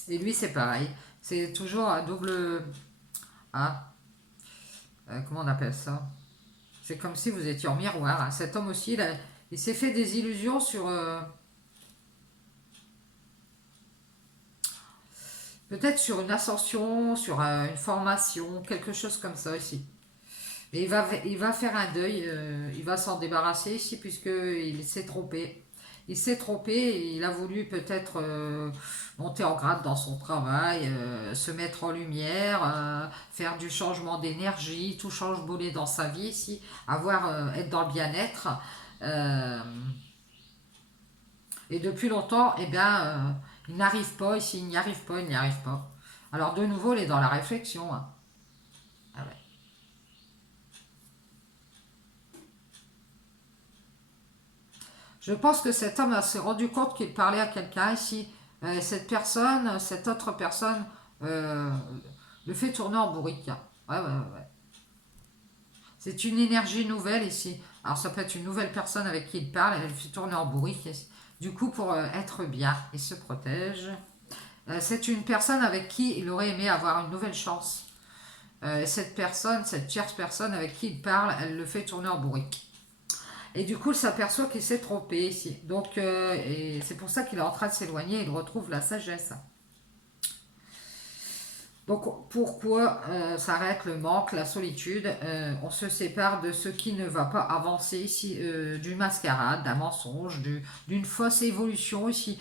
Et lui, c'est pareil. C'est toujours un double... Hein, comment on appelle ça? C'est comme si vous étiez en miroir. Hein. Cet homme aussi, il s'est fait des illusions sur... peut-être sur une ascension, sur une formation, quelque chose comme ça ici. Mais il va faire un deuil, il va s'en débarrasser ici puisqu'il s'est trompé. Il s'est trompé et il a voulu peut-être monter en grade dans son travail, se mettre en lumière, faire du changement d'énergie, tout change bouler dans sa vie ici, être dans le bien-être. Euh, et depuis longtemps, eh bien, il n'arrive pas ici, il n'y arrive pas, il n'y arrive pas. Alors de nouveau, il est dans la réflexion. Hein. Ah ouais. Je pense que cet homme s'est rendu compte qu'il parlait à quelqu'un ici. Cette personne, cette autre personne, euh, le fait tourner en bourrique. Ouais, ouais, ouais. C'est une énergie nouvelle ici. Alors ça peut être une nouvelle personne avec qui il parle, elle le fait tourner en bourrique. Du coup, pour être bien, il se protège. C'est une personne avec qui il aurait aimé avoir une nouvelle chance. Cette personne, cette tierce personne avec qui il parle, elle le fait tourner en bourrique. Et du coup, il s'aperçoit qu'il s'est trompé ici. Donc, et c'est pour ça qu'il est en train de s'éloigner. Il retrouve la sagesse. Donc pourquoi s'arrête le manque, la solitude, on se sépare de ce qui ne va pas avancer ici, d'une mascarade, d'un mensonge, d'une fausse évolution ici.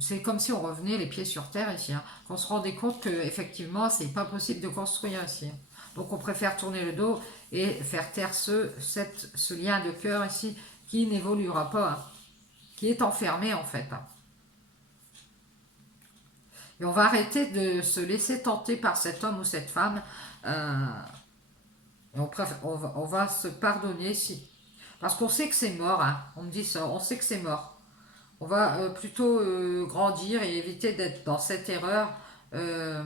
C'est comme si on revenait les pieds sur terre ici, hein, qu'on se rendait compte que effectivement c'est pas possible de construire ici. Donc on préfère tourner le dos et faire taire ce lien de cœur ici qui n'évoluera pas, hein, qui est enfermé en fait, hein. Et on va arrêter de se laisser tenter par cet homme ou cette femme. euh, et on va se pardonner si. Parce qu'on sait que c'est mort, hein. On me dit ça, on sait que c'est mort. On va plutôt grandir et éviter d'être dans cette erreur. euh,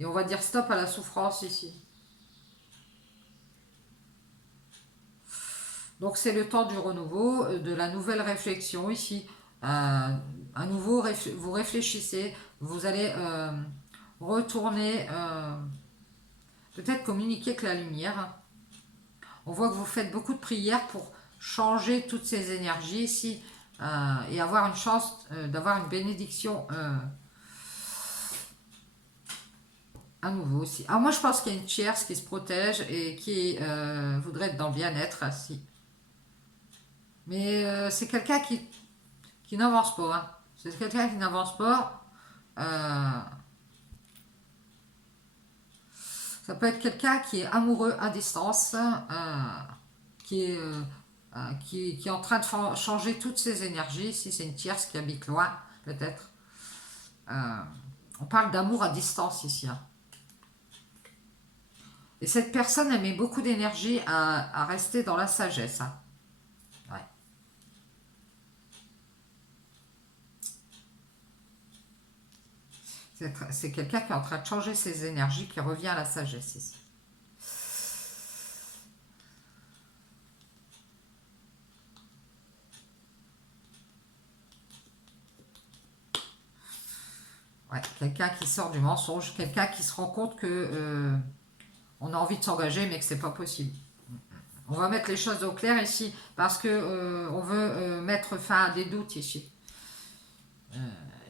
et on va dire stop à la souffrance ici. Donc c'est le temps du renouveau, de la nouvelle réflexion ici. À nouveau, vous réfléchissez, vous allez retourner, peut-être communiquer avec la lumière. On voit que vous faites beaucoup de prières pour changer toutes ces énergies ici, et avoir une chance d'avoir une bénédiction à nouveau aussi. Alors moi je pense qu'il y a une tierce qui se protège et qui voudrait être dans le bien-être ici. Mais c'est quelqu'un qui n'avance pas, hein. C'est quelqu'un qui n'avance pas. Euh, Ça peut être quelqu'un qui est amoureux à distance, qui est, qui est en train de changer toutes ses énergies. Si c'est une tierce qui habite loin, peut-être. Euh, on parle d'amour à distance ici, hein. Et cette personne, elle met beaucoup d'énergie à rester dans la sagesse, hein. Ouais. C'est quelqu'un qui est en train de changer ses énergies, qui revient à la sagesse ici. Ouais, quelqu'un qui sort du mensonge, quelqu'un qui se rend compte que on a envie de s'engager, mais que c'est pas possible. On va mettre les choses au clair ici, parce que on veut mettre fin à des doutes ici.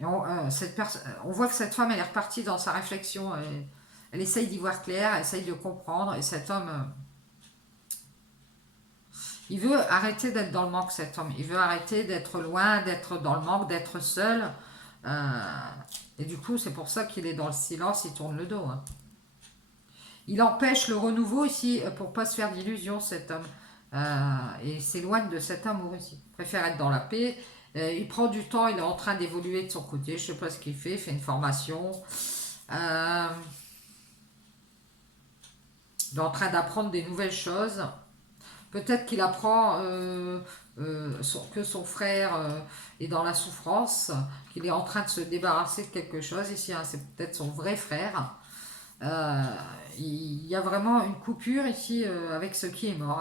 Et on voit que cette femme, elle est repartie dans sa réflexion. Elle essaye d'y voir clair, elle essaye de comprendre. Et cet homme, il veut arrêter d'être dans le manque, cet homme. Il veut arrêter d'être loin, d'être dans le manque, d'être seul. Euh, et du coup, c'est pour ça qu'il est dans le silence, il tourne le dos, hein. Il empêche le renouveau ici pour pas se faire d'illusions, cet homme. Et s'éloigne de cet amour ici. Il préfère être dans la paix. Il prend du temps, il est en train d'évoluer de son côté. Je sais pas ce qu'il fait. Il fait une formation. Euh, il est en train d'apprendre des nouvelles choses. Peut-être qu'il apprend que son frère est dans la souffrance, qu'il est en train de se débarrasser de quelque chose ici, hein. C'est peut-être son vrai frère. Euh, il y a vraiment une coupure ici avec ce qui est mort,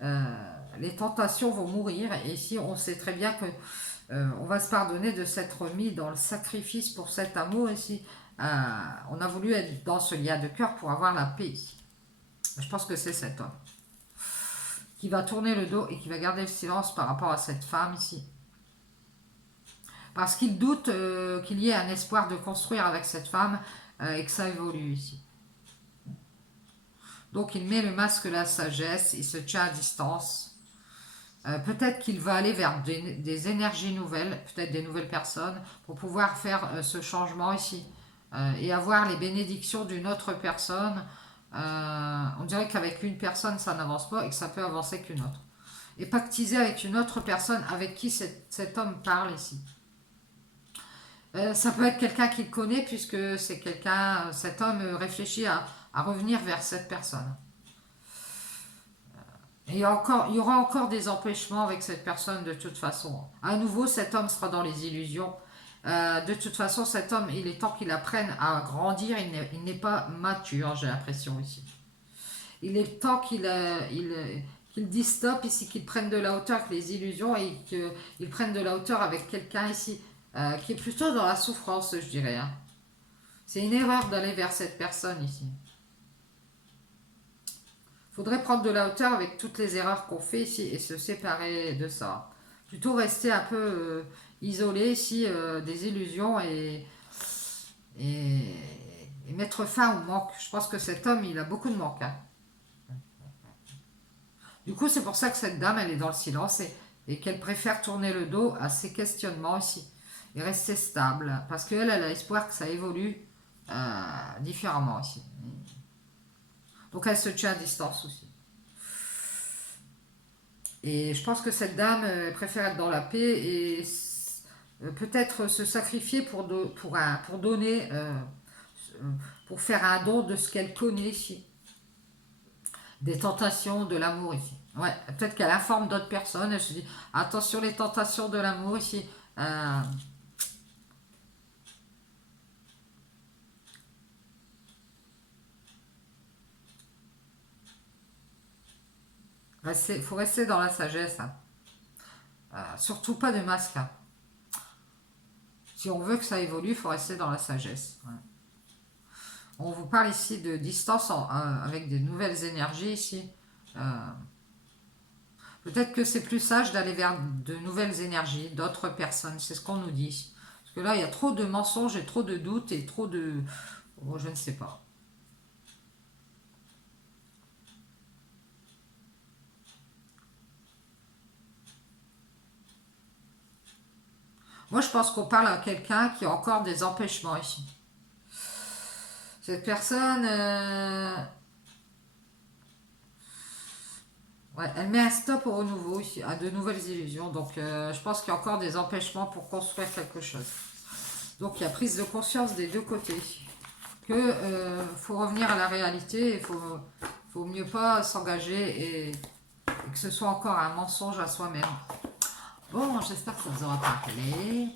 hein. Les tentations vont mourir et ici on sait très bien que on va se pardonner de s'être mis dans le sacrifice pour cet amour ici. On a voulu être dans ce lien de cœur pour avoir la paix ici. Je pense que c'est cet homme qui va tourner le dos et qui va garder le silence par rapport à cette femme ici. Parce qu'il doute qu'il y ait un espoir de construire avec cette femme et que ça évolue ici. Donc il met le masque de la sagesse, il se tient à distance. Peut-être qu'il va aller vers des énergies nouvelles, peut-être des nouvelles personnes, pour pouvoir faire ce changement ici. Et avoir les bénédictions d'une autre personne. On dirait qu'avec une personne ça n'avance pas et que ça peut avancer qu'une autre. Et pactiser avec une autre personne avec qui cet homme parle ici. Ça peut être quelqu'un qu'il connaît puisque c'est quelqu'un, cet homme réfléchit à revenir vers cette personne. Et il y aura encore des empêchements avec cette personne de toute façon. À nouveau, cet homme sera dans les illusions. De toute façon, cet homme, il est temps qu'il apprenne à grandir. Il n'est pas mature, j'ai l'impression ici. Il est temps qu'il dise stop ici, qu'il prenne de la hauteur avec les illusions et qu'il prenne de la hauteur avec quelqu'un ici qui est plutôt dans la souffrance, je dirais, hein. C'est une erreur d'aller vers cette personne ici. Il faudrait prendre de la hauteur avec toutes les erreurs qu'on fait ici et se séparer de ça. Plutôt rester un peu isolé ici des illusions et mettre fin au manque. Je pense que cet homme, il a beaucoup de manque. Hein. Du coup, c'est pour ça que cette dame, elle est dans le silence et qu'elle préfère tourner le dos à ses questionnements ici et rester stable. Parce qu'elle, elle a espoir que ça évolue différemment ici. Donc, elle se tient à distance aussi. Et je pense que cette dame préfère être dans la paix et peut-être se sacrifier pour donner, pour faire un don de ce qu'elle connaît ici. Des tentations, de l'amour ici. Ouais, peut-être qu'elle informe d'autres personnes. Elle se dit, attention les tentations de l'amour ici. Faut rester dans la sagesse. Hein. Surtout pas de masque. Hein. Si on veut que ça évolue, il faut rester dans la sagesse. Ouais. On vous parle ici de distance avec des nouvelles énergies ici. Peut-être que c'est plus sage d'aller vers de nouvelles énergies, d'autres personnes. C'est ce qu'on nous dit. Parce que là, il y a trop de mensonges et trop de doutes et trop de... Oh, je ne sais pas. Moi, je pense qu'on parle à quelqu'un qui a encore des empêchements ici. Cette personne... Ouais, elle met un stop au renouveau, à de nouvelles illusions. Donc, je pense qu'il y a encore des empêchements pour construire quelque chose. Donc, il y a prise de conscience des deux côtés. Que faut revenir à la réalité. Il faut mieux pas s'engager et que ce soit encore un mensonge à soi-même. Bon, j'espère que ça vous aura parlé.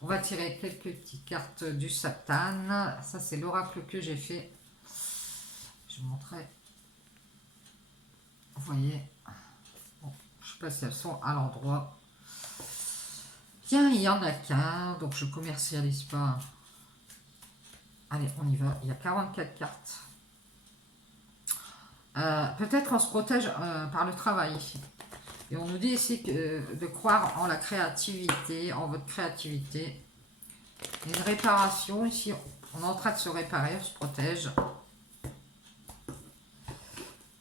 On va tirer quelques petites cartes du Satan. Ça, c'est l'oracle que j'ai fait. Je vous montrerai. Vous voyez, bon, je ne sais pas si elles sont à l'endroit. Tiens, il y en a qu'un, donc je ne commercialise pas. Allez, on y va. Il y a 44 cartes. Peut-être on se protège par le travail ici. Et on nous dit ici de croire en la créativité, en votre créativité. Une réparation ici. On est en train de se réparer, on se protège.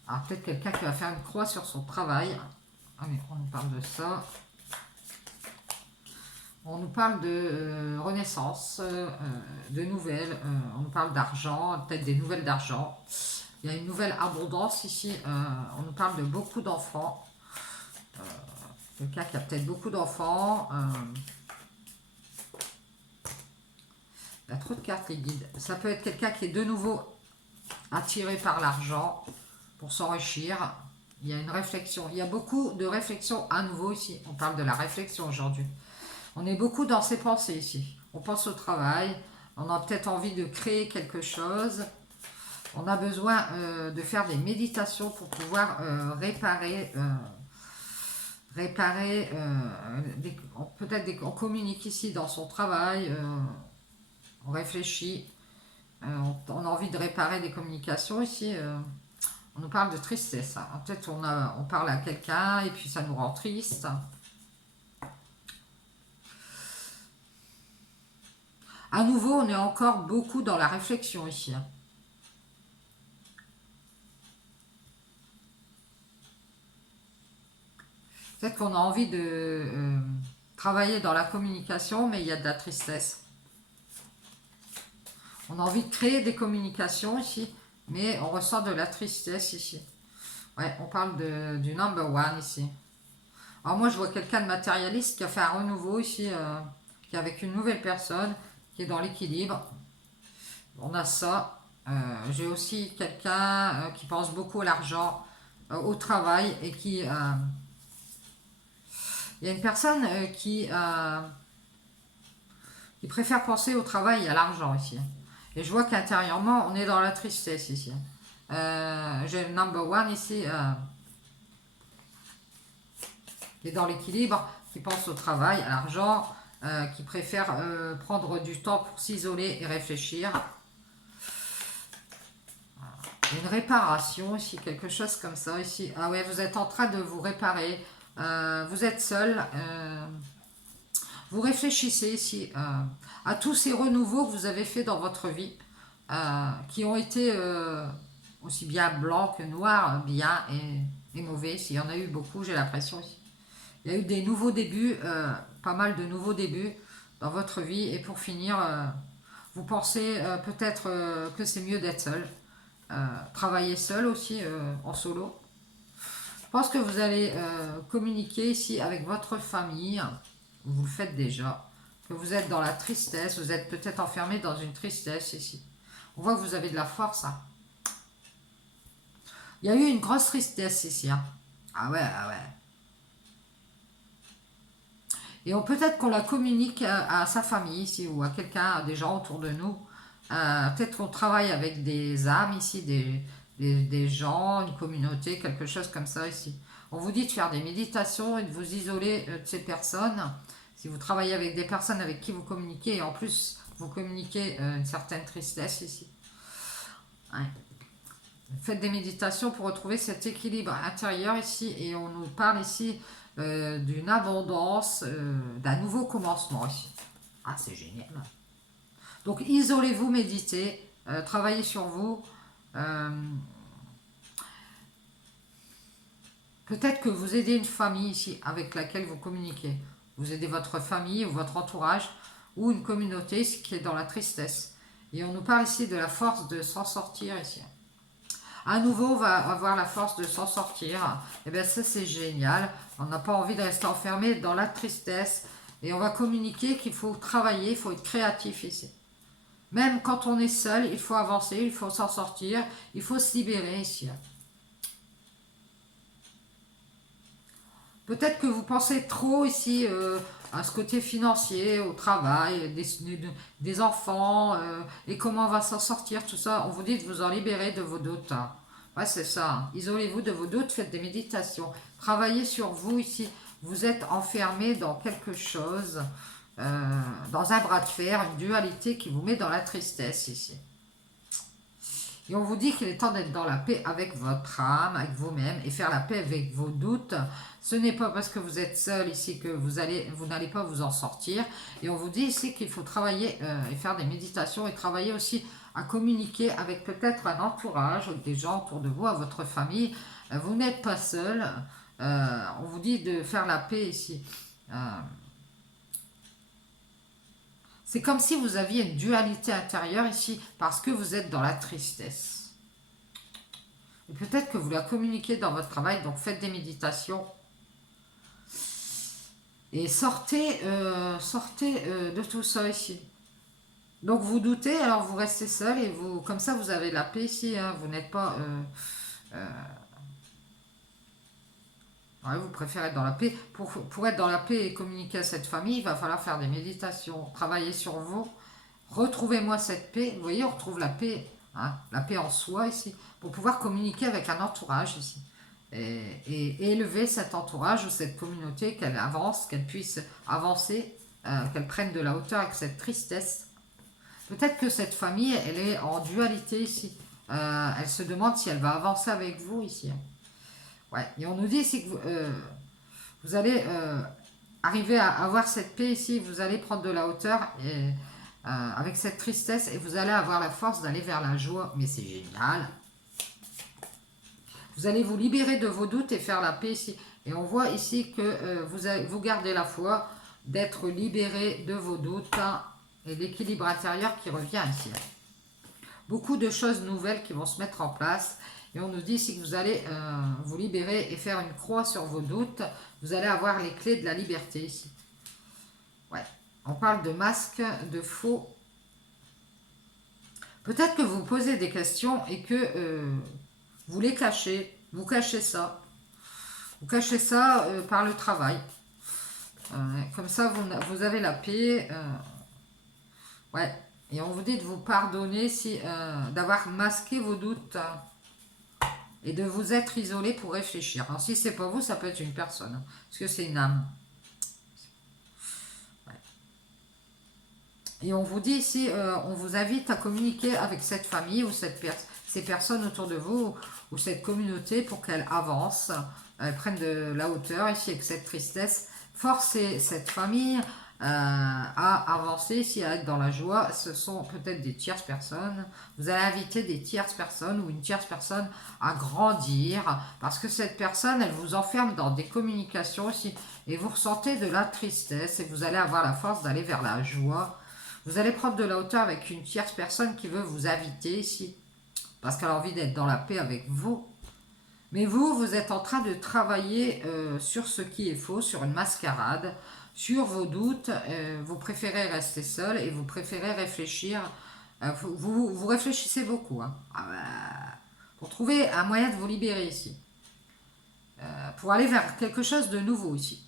Alors peut-être quelqu'un qui va faire une croix sur son travail. Ah mais on nous parle de ça. On nous parle de renaissance, de nouvelles. On nous parle d'argent, peut-être des nouvelles d'argent. Il y a une nouvelle abondance ici. On nous parle de beaucoup d'enfants. Quelqu'un qui a peut-être beaucoup d'enfants. Il y a trop de cartes les guides. Ça peut être quelqu'un qui est de nouveau attiré par l'argent pour s'enrichir. Il y a une réflexion. Il y a beaucoup de réflexions à nouveau ici. On parle de la réflexion aujourd'hui. On est beaucoup dans ses pensées ici. On pense au travail. On a peut-être envie de créer quelque chose. On a besoin de faire des méditations pour pouvoir réparer. Peut-être on communique ici dans son travail. On réfléchit. On a envie de réparer des communications ici. On nous parle de tristesse. Hein. Peut-être on parle à quelqu'un et puis ça nous rend triste. À nouveau, on est encore beaucoup dans la réflexion ici. Hein. Peut-être qu'on a envie de travailler dans la communication, mais il y a de la tristesse. On a envie de créer des communications ici, mais on ressent de la tristesse ici. Ouais, on parle du number one ici. Alors moi, je vois quelqu'un de matérialiste qui a fait un renouveau ici, qui est avec une nouvelle personne, qui est dans l'équilibre. On a ça. J'ai aussi quelqu'un qui pense beaucoup à l'argent, au travail, et qui... il y a une personne qui préfère penser au travail et à l'argent ici. Et je vois qu'intérieurement, on est dans la tristesse ici. J'ai le number one ici, qui est dans l'équilibre, qui pense au travail, à l'argent, qui préfère prendre du temps pour s'isoler et réfléchir. Une réparation ici, quelque chose comme ça ici. Ah ouais, vous êtes en train de vous réparer. Vous êtes seul. Vous réfléchissez ici à tous ces renouveaux que vous avez fait dans votre vie, qui ont été aussi bien blancs que noirs, bien et mauvais. S'il y en a eu beaucoup, j'ai l'impression ici. Il y a eu des nouveaux débuts, pas mal de nouveaux débuts dans votre vie. Et pour finir, vous pensez peut-être que c'est mieux d'être seul. Travailler seul aussi, en solo. Je pense que vous allez communiquer ici avec votre famille. Vous le faites déjà. Que vous êtes dans la tristesse. Vous êtes peut-être enfermé dans une tristesse ici. On voit que vous avez de la force. Hein. Il y a eu une grosse tristesse ici. Hein. Ah ouais, ah ouais. Et peut-être qu'on la communique à sa famille ici, ou à quelqu'un, à des gens autour de nous. Peut-être qu'on travaille avec des âmes ici, des gens, une communauté, quelque chose comme ça ici. On vous dit de faire des méditations et de vous isoler de ces personnes. Si vous travaillez avec des personnes avec qui vous communiquez, et en plus vous communiquez une certaine tristesse ici. Ouais. Faites des méditations pour retrouver cet équilibre intérieur ici, et on nous parle ici d'une abondance, d'un nouveau commencement ici. Ah, c'est génial. Donc, isolez-vous, méditez, travaillez sur vous. Peut-être que vous aidez une famille ici avec laquelle vous communiquez. Vous aidez votre famille ou votre entourage ou une communauté qui est dans la tristesse. Et on nous parle ici de la force de s'en sortir ici. À nouveau, on va avoir la force de s'en sortir. Et bien ça, c'est génial. On n'a pas envie de rester enfermé dans la tristesse. Et on va communiquer qu'il faut travailler, il faut être créatif ici. Même quand on est seul, il faut avancer, il faut s'en sortir, il faut se libérer ici. Peut-être que vous pensez trop ici à ce côté financier, au travail, des enfants, et comment on va s'en sortir, tout ça. On vous dit de vous en libérer de vos doutes. Hein. Ouais, c'est ça. Hein. Isolez-vous de vos doutes, faites des méditations. Travaillez sur vous ici. Vous êtes enfermé dans quelque chose, dans un bras de fer, une dualité qui vous met dans la tristesse ici. Et on vous dit qu'il est temps d'être dans la paix avec votre âme, avec vous-même, et faire la paix avec vos doutes. Ce n'est pas parce que vous êtes seul ici que vous n'allez pas vous en sortir. Et on vous dit ici qu'il faut travailler et faire des méditations et travailler aussi à communiquer avec peut-être un entourage, des gens autour de vous, à votre famille. Vous n'êtes pas seul. On vous dit de faire la paix ici. C'est comme si vous aviez une dualité intérieure ici parce que vous êtes dans la tristesse. Et peut-être que vous la communiquez dans votre travail, donc faites des méditations. Et sortez de tout ça ici. Donc vous doutez, alors vous restez seul et vous, comme ça vous avez la paix ici. Hein, vous n'êtes pas... ouais, vous préférez être dans la paix. Pour être dans la paix et communiquer à cette famille, il va falloir faire des méditations, travailler sur vous. Retrouvez-moi cette paix. Vous voyez, on retrouve la paix, hein, la paix en soi ici, pour pouvoir communiquer avec un entourage ici. Et élever cet entourage ou cette communauté, qu'elle avance, qu'elle puisse avancer, qu'elle prenne de la hauteur avec cette tristesse. Peut-être que cette famille, elle est en dualité ici. Elle se demande si elle va avancer avec vous ici. Ouais. Et on nous dit ici que vous allez arriver à avoir cette paix ici, vous allez prendre de la hauteur et, avec cette tristesse et vous allez avoir la force d'aller vers la joie. Mais c'est génial. Vous allez vous libérer de vos doutes et faire la paix ici. Et on voit ici que vous gardez la foi d'être libéré de vos doutes, hein, et l'équilibre intérieur qui revient ici. Beaucoup de choses nouvelles qui vont se mettre en place. Et on nous dit ici que vous allez vous libérer et faire une croix sur vos doutes. Vous allez avoir les clés de la liberté ici. Ouais. On parle de masques, de faux. Peut-être que vous posez des questions et que vous les cachez. Vous cachez ça. Vous cachez ça par le travail. Comme ça, vous avez la paix. Ouais. Et on vous dit de vous pardonner si, d'avoir masqué vos doutes. Et de vous être isolé pour réfléchir. Alors si c'est pas vous, ça peut être une personne. Parce que c'est une âme. Ouais. Et on vous dit ici, on vous invite à communiquer avec cette famille ou ces personnes autour de vous ou cette communauté pour qu'elle avance, prenne de la hauteur ici avec cette tristesse. Forcez cette famille, à avancer, ici, à être dans la joie. Ce sont peut-être des tierces personnes. Vous allez inviter des tierces personnes ou une tierce personne à grandir parce que cette personne, elle vous enferme dans des communications aussi et vous ressentez de la tristesse et vous allez avoir la force d'aller vers la joie. Vous allez prendre de la hauteur avec une tierce personne qui veut vous inviter ici parce qu'elle a envie d'être dans la paix avec vous. Mais vous, vous êtes en train de travailler sur ce qui est faux, sur une mascarade, sur vos doutes. Vous préférez rester seul et vous préférez réfléchir. Vous réfléchissez beaucoup hein, pour trouver un moyen de vous libérer ici. Pour aller vers quelque chose de nouveau ici.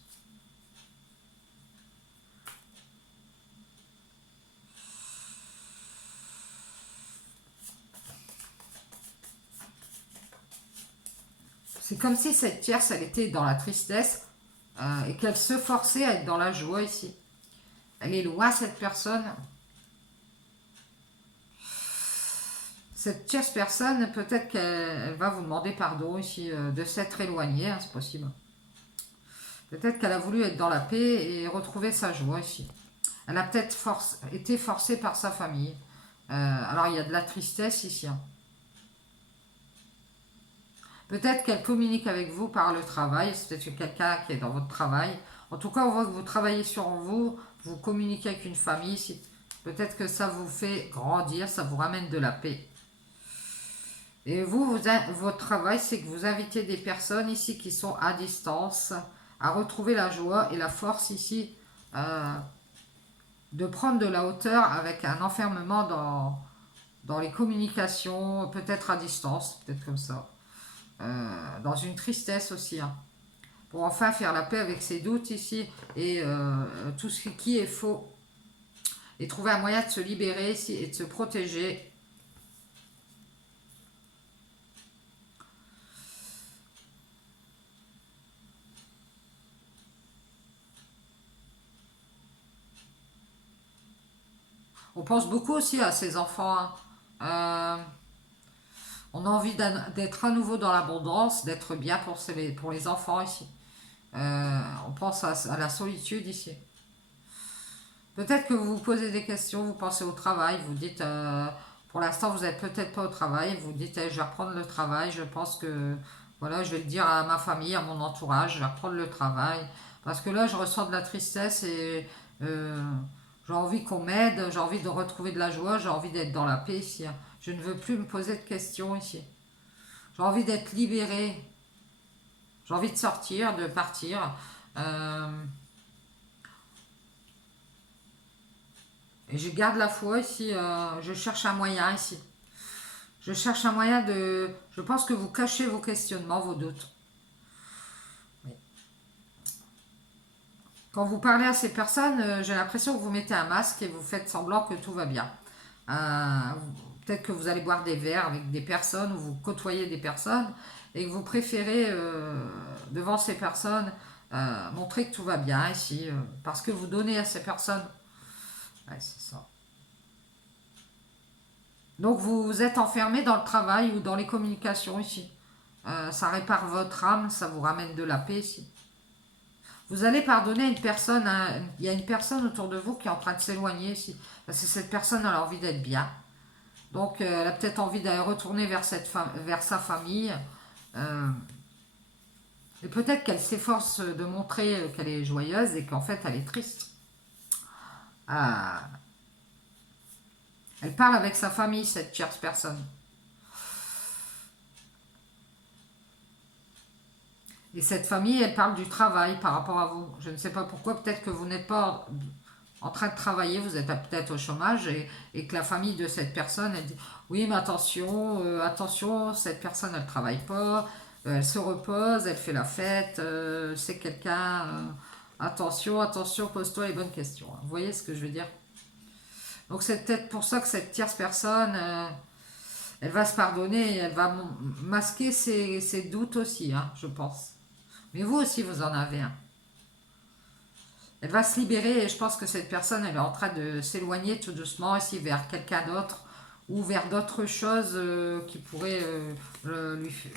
C'est comme si cette tierce, elle était dans la tristesse et qu'elle se forçait à être dans la joie ici. Elle est loin, cette personne. Cette tierce personne, peut-être qu'elle va vous demander pardon ici de s'être éloignée, hein, c'est possible. Peut-être qu'elle a voulu être dans la paix et retrouver sa joie ici. Elle a peut-être été forcée par sa famille. Alors il y a de la tristesse ici. Hein. Peut-être qu'elle communique avec vous par le travail. C'est peut-être quelqu'un qui est dans votre travail. En tout cas, on voit que vous travaillez sur vous. Vous communiquez avec une famille. Peut-être que ça vous fait grandir. Ça vous ramène de la paix. Et votre travail, c'est que vous invitez des personnes ici qui sont à distance à retrouver la joie et la force ici de prendre de la hauteur avec un enfermement dans les communications, peut-être à distance, peut-être comme ça. Dans une tristesse aussi, hein, pour enfin faire la paix avec ses doutes ici et tout ce qui est faux et trouver un moyen de se libérer ici et de se protéger. On pense beaucoup aussi à ses enfants. Hein. On a envie d'être à nouveau dans l'abondance, d'être bien pour les enfants ici. On pense à la solitude ici. Peut-être que vous vous posez des questions, vous pensez au travail, vous dites, pour l'instant vous n'êtes peut-être pas au travail, vous dites, je vais reprendre le travail, je pense que, voilà, je vais le dire à ma famille, à mon entourage, je vais reprendre le travail. Parce que là, je ressens de la tristesse et j'ai envie qu'on m'aide, j'ai envie de retrouver de la joie, j'ai envie d'être dans la paix ici. Je ne veux plus me poser de questions ici. J'ai envie d'être libérée. J'ai envie de sortir, de partir. Et je garde la foi ici. Je cherche un moyen ici. Je cherche un moyen de... Je pense que vous cachez vos questionnements, vos doutes. Quand vous parlez à ces personnes, j'ai l'impression que vous mettez un masque et vous faites semblant que tout va bien. Peut-être que vous allez boire des verres avec des personnes ou vous côtoyez des personnes et que vous préférez, devant ces personnes, montrer que tout va bien ici, parce que vous donnez à ces personnes. Ouais, c'est ça. Donc vous êtes enfermé dans le travail ou dans les communications ici. Ça répare votre âme, ça vous ramène de la paix ici. Vous allez pardonner à une personne, hein, il y a une personne autour de vous qui est en train de s'éloigner ici. Parce que cette personne elle a envie d'être bien. Donc elle a peut-être envie d'aller retourner vers sa famille. Et peut-être qu'elle s'efforce de montrer qu'elle est joyeuse et qu'en fait elle est triste. Elle parle avec sa famille, cette tierce personne. Et cette famille, elle parle du travail par rapport à vous. Je ne sais pas pourquoi, peut-être que vous n'êtes pas en train de travailler, vous êtes peut-être au chômage et que la famille de cette personne, elle dit oui, mais attention, attention, cette personne, elle ne travaille pas, elle se repose, elle fait la fête, c'est quelqu'un, attention, attention, pose-toi les bonnes questions. Vous voyez ce que je veux dire? Donc c'est peut-être pour ça que cette tierce personne, elle va se pardonner, elle va masquer ses doutes aussi, hein, je pense. Mais vous aussi, vous en avez un. Elle va se libérer et je pense que cette personne, elle est en train de s'éloigner tout doucement ici vers quelqu'un d'autre ou vers d'autres choses qui pourraient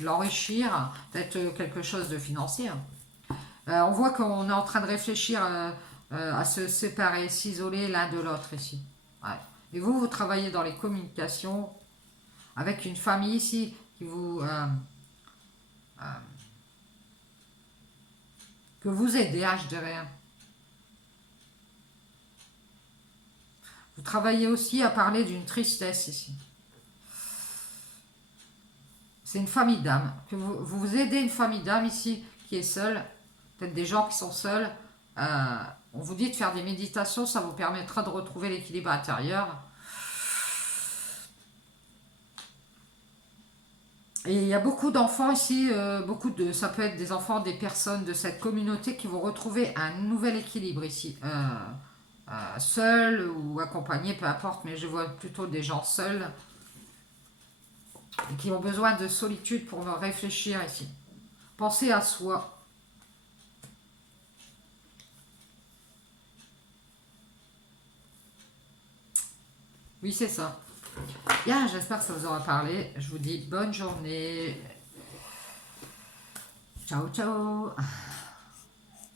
l'enrichir, peut-être quelque chose de financier. On voit qu'on est en train de réfléchir à se séparer, s'isoler l'un de l'autre ici. Ouais. Et vous, vous travaillez dans les communications avec une famille ici qui vous... que vous aidez, je dirais. Vous travaillez aussi à parler d'une tristesse ici. C'est une famille d'âmes. Que vous aidez une famille d'âmes ici qui est seule. Peut-être des gens qui sont seuls. On vous dit de faire des méditations, ça vous permettra de retrouver l'équilibre intérieur. Et il y a beaucoup d'enfants ici, ça peut être des enfants, des personnes de cette communauté qui vont retrouver un nouvel équilibre ici. Seuls ou accompagnés, peu importe, mais je vois plutôt des gens seuls et qui ont besoin de solitude pour réfléchir ici. Pensez à soi. Oui, c'est ça. Bien, j'espère que ça vous aura parlé. Je vous dis bonne journée. Ciao, ciao.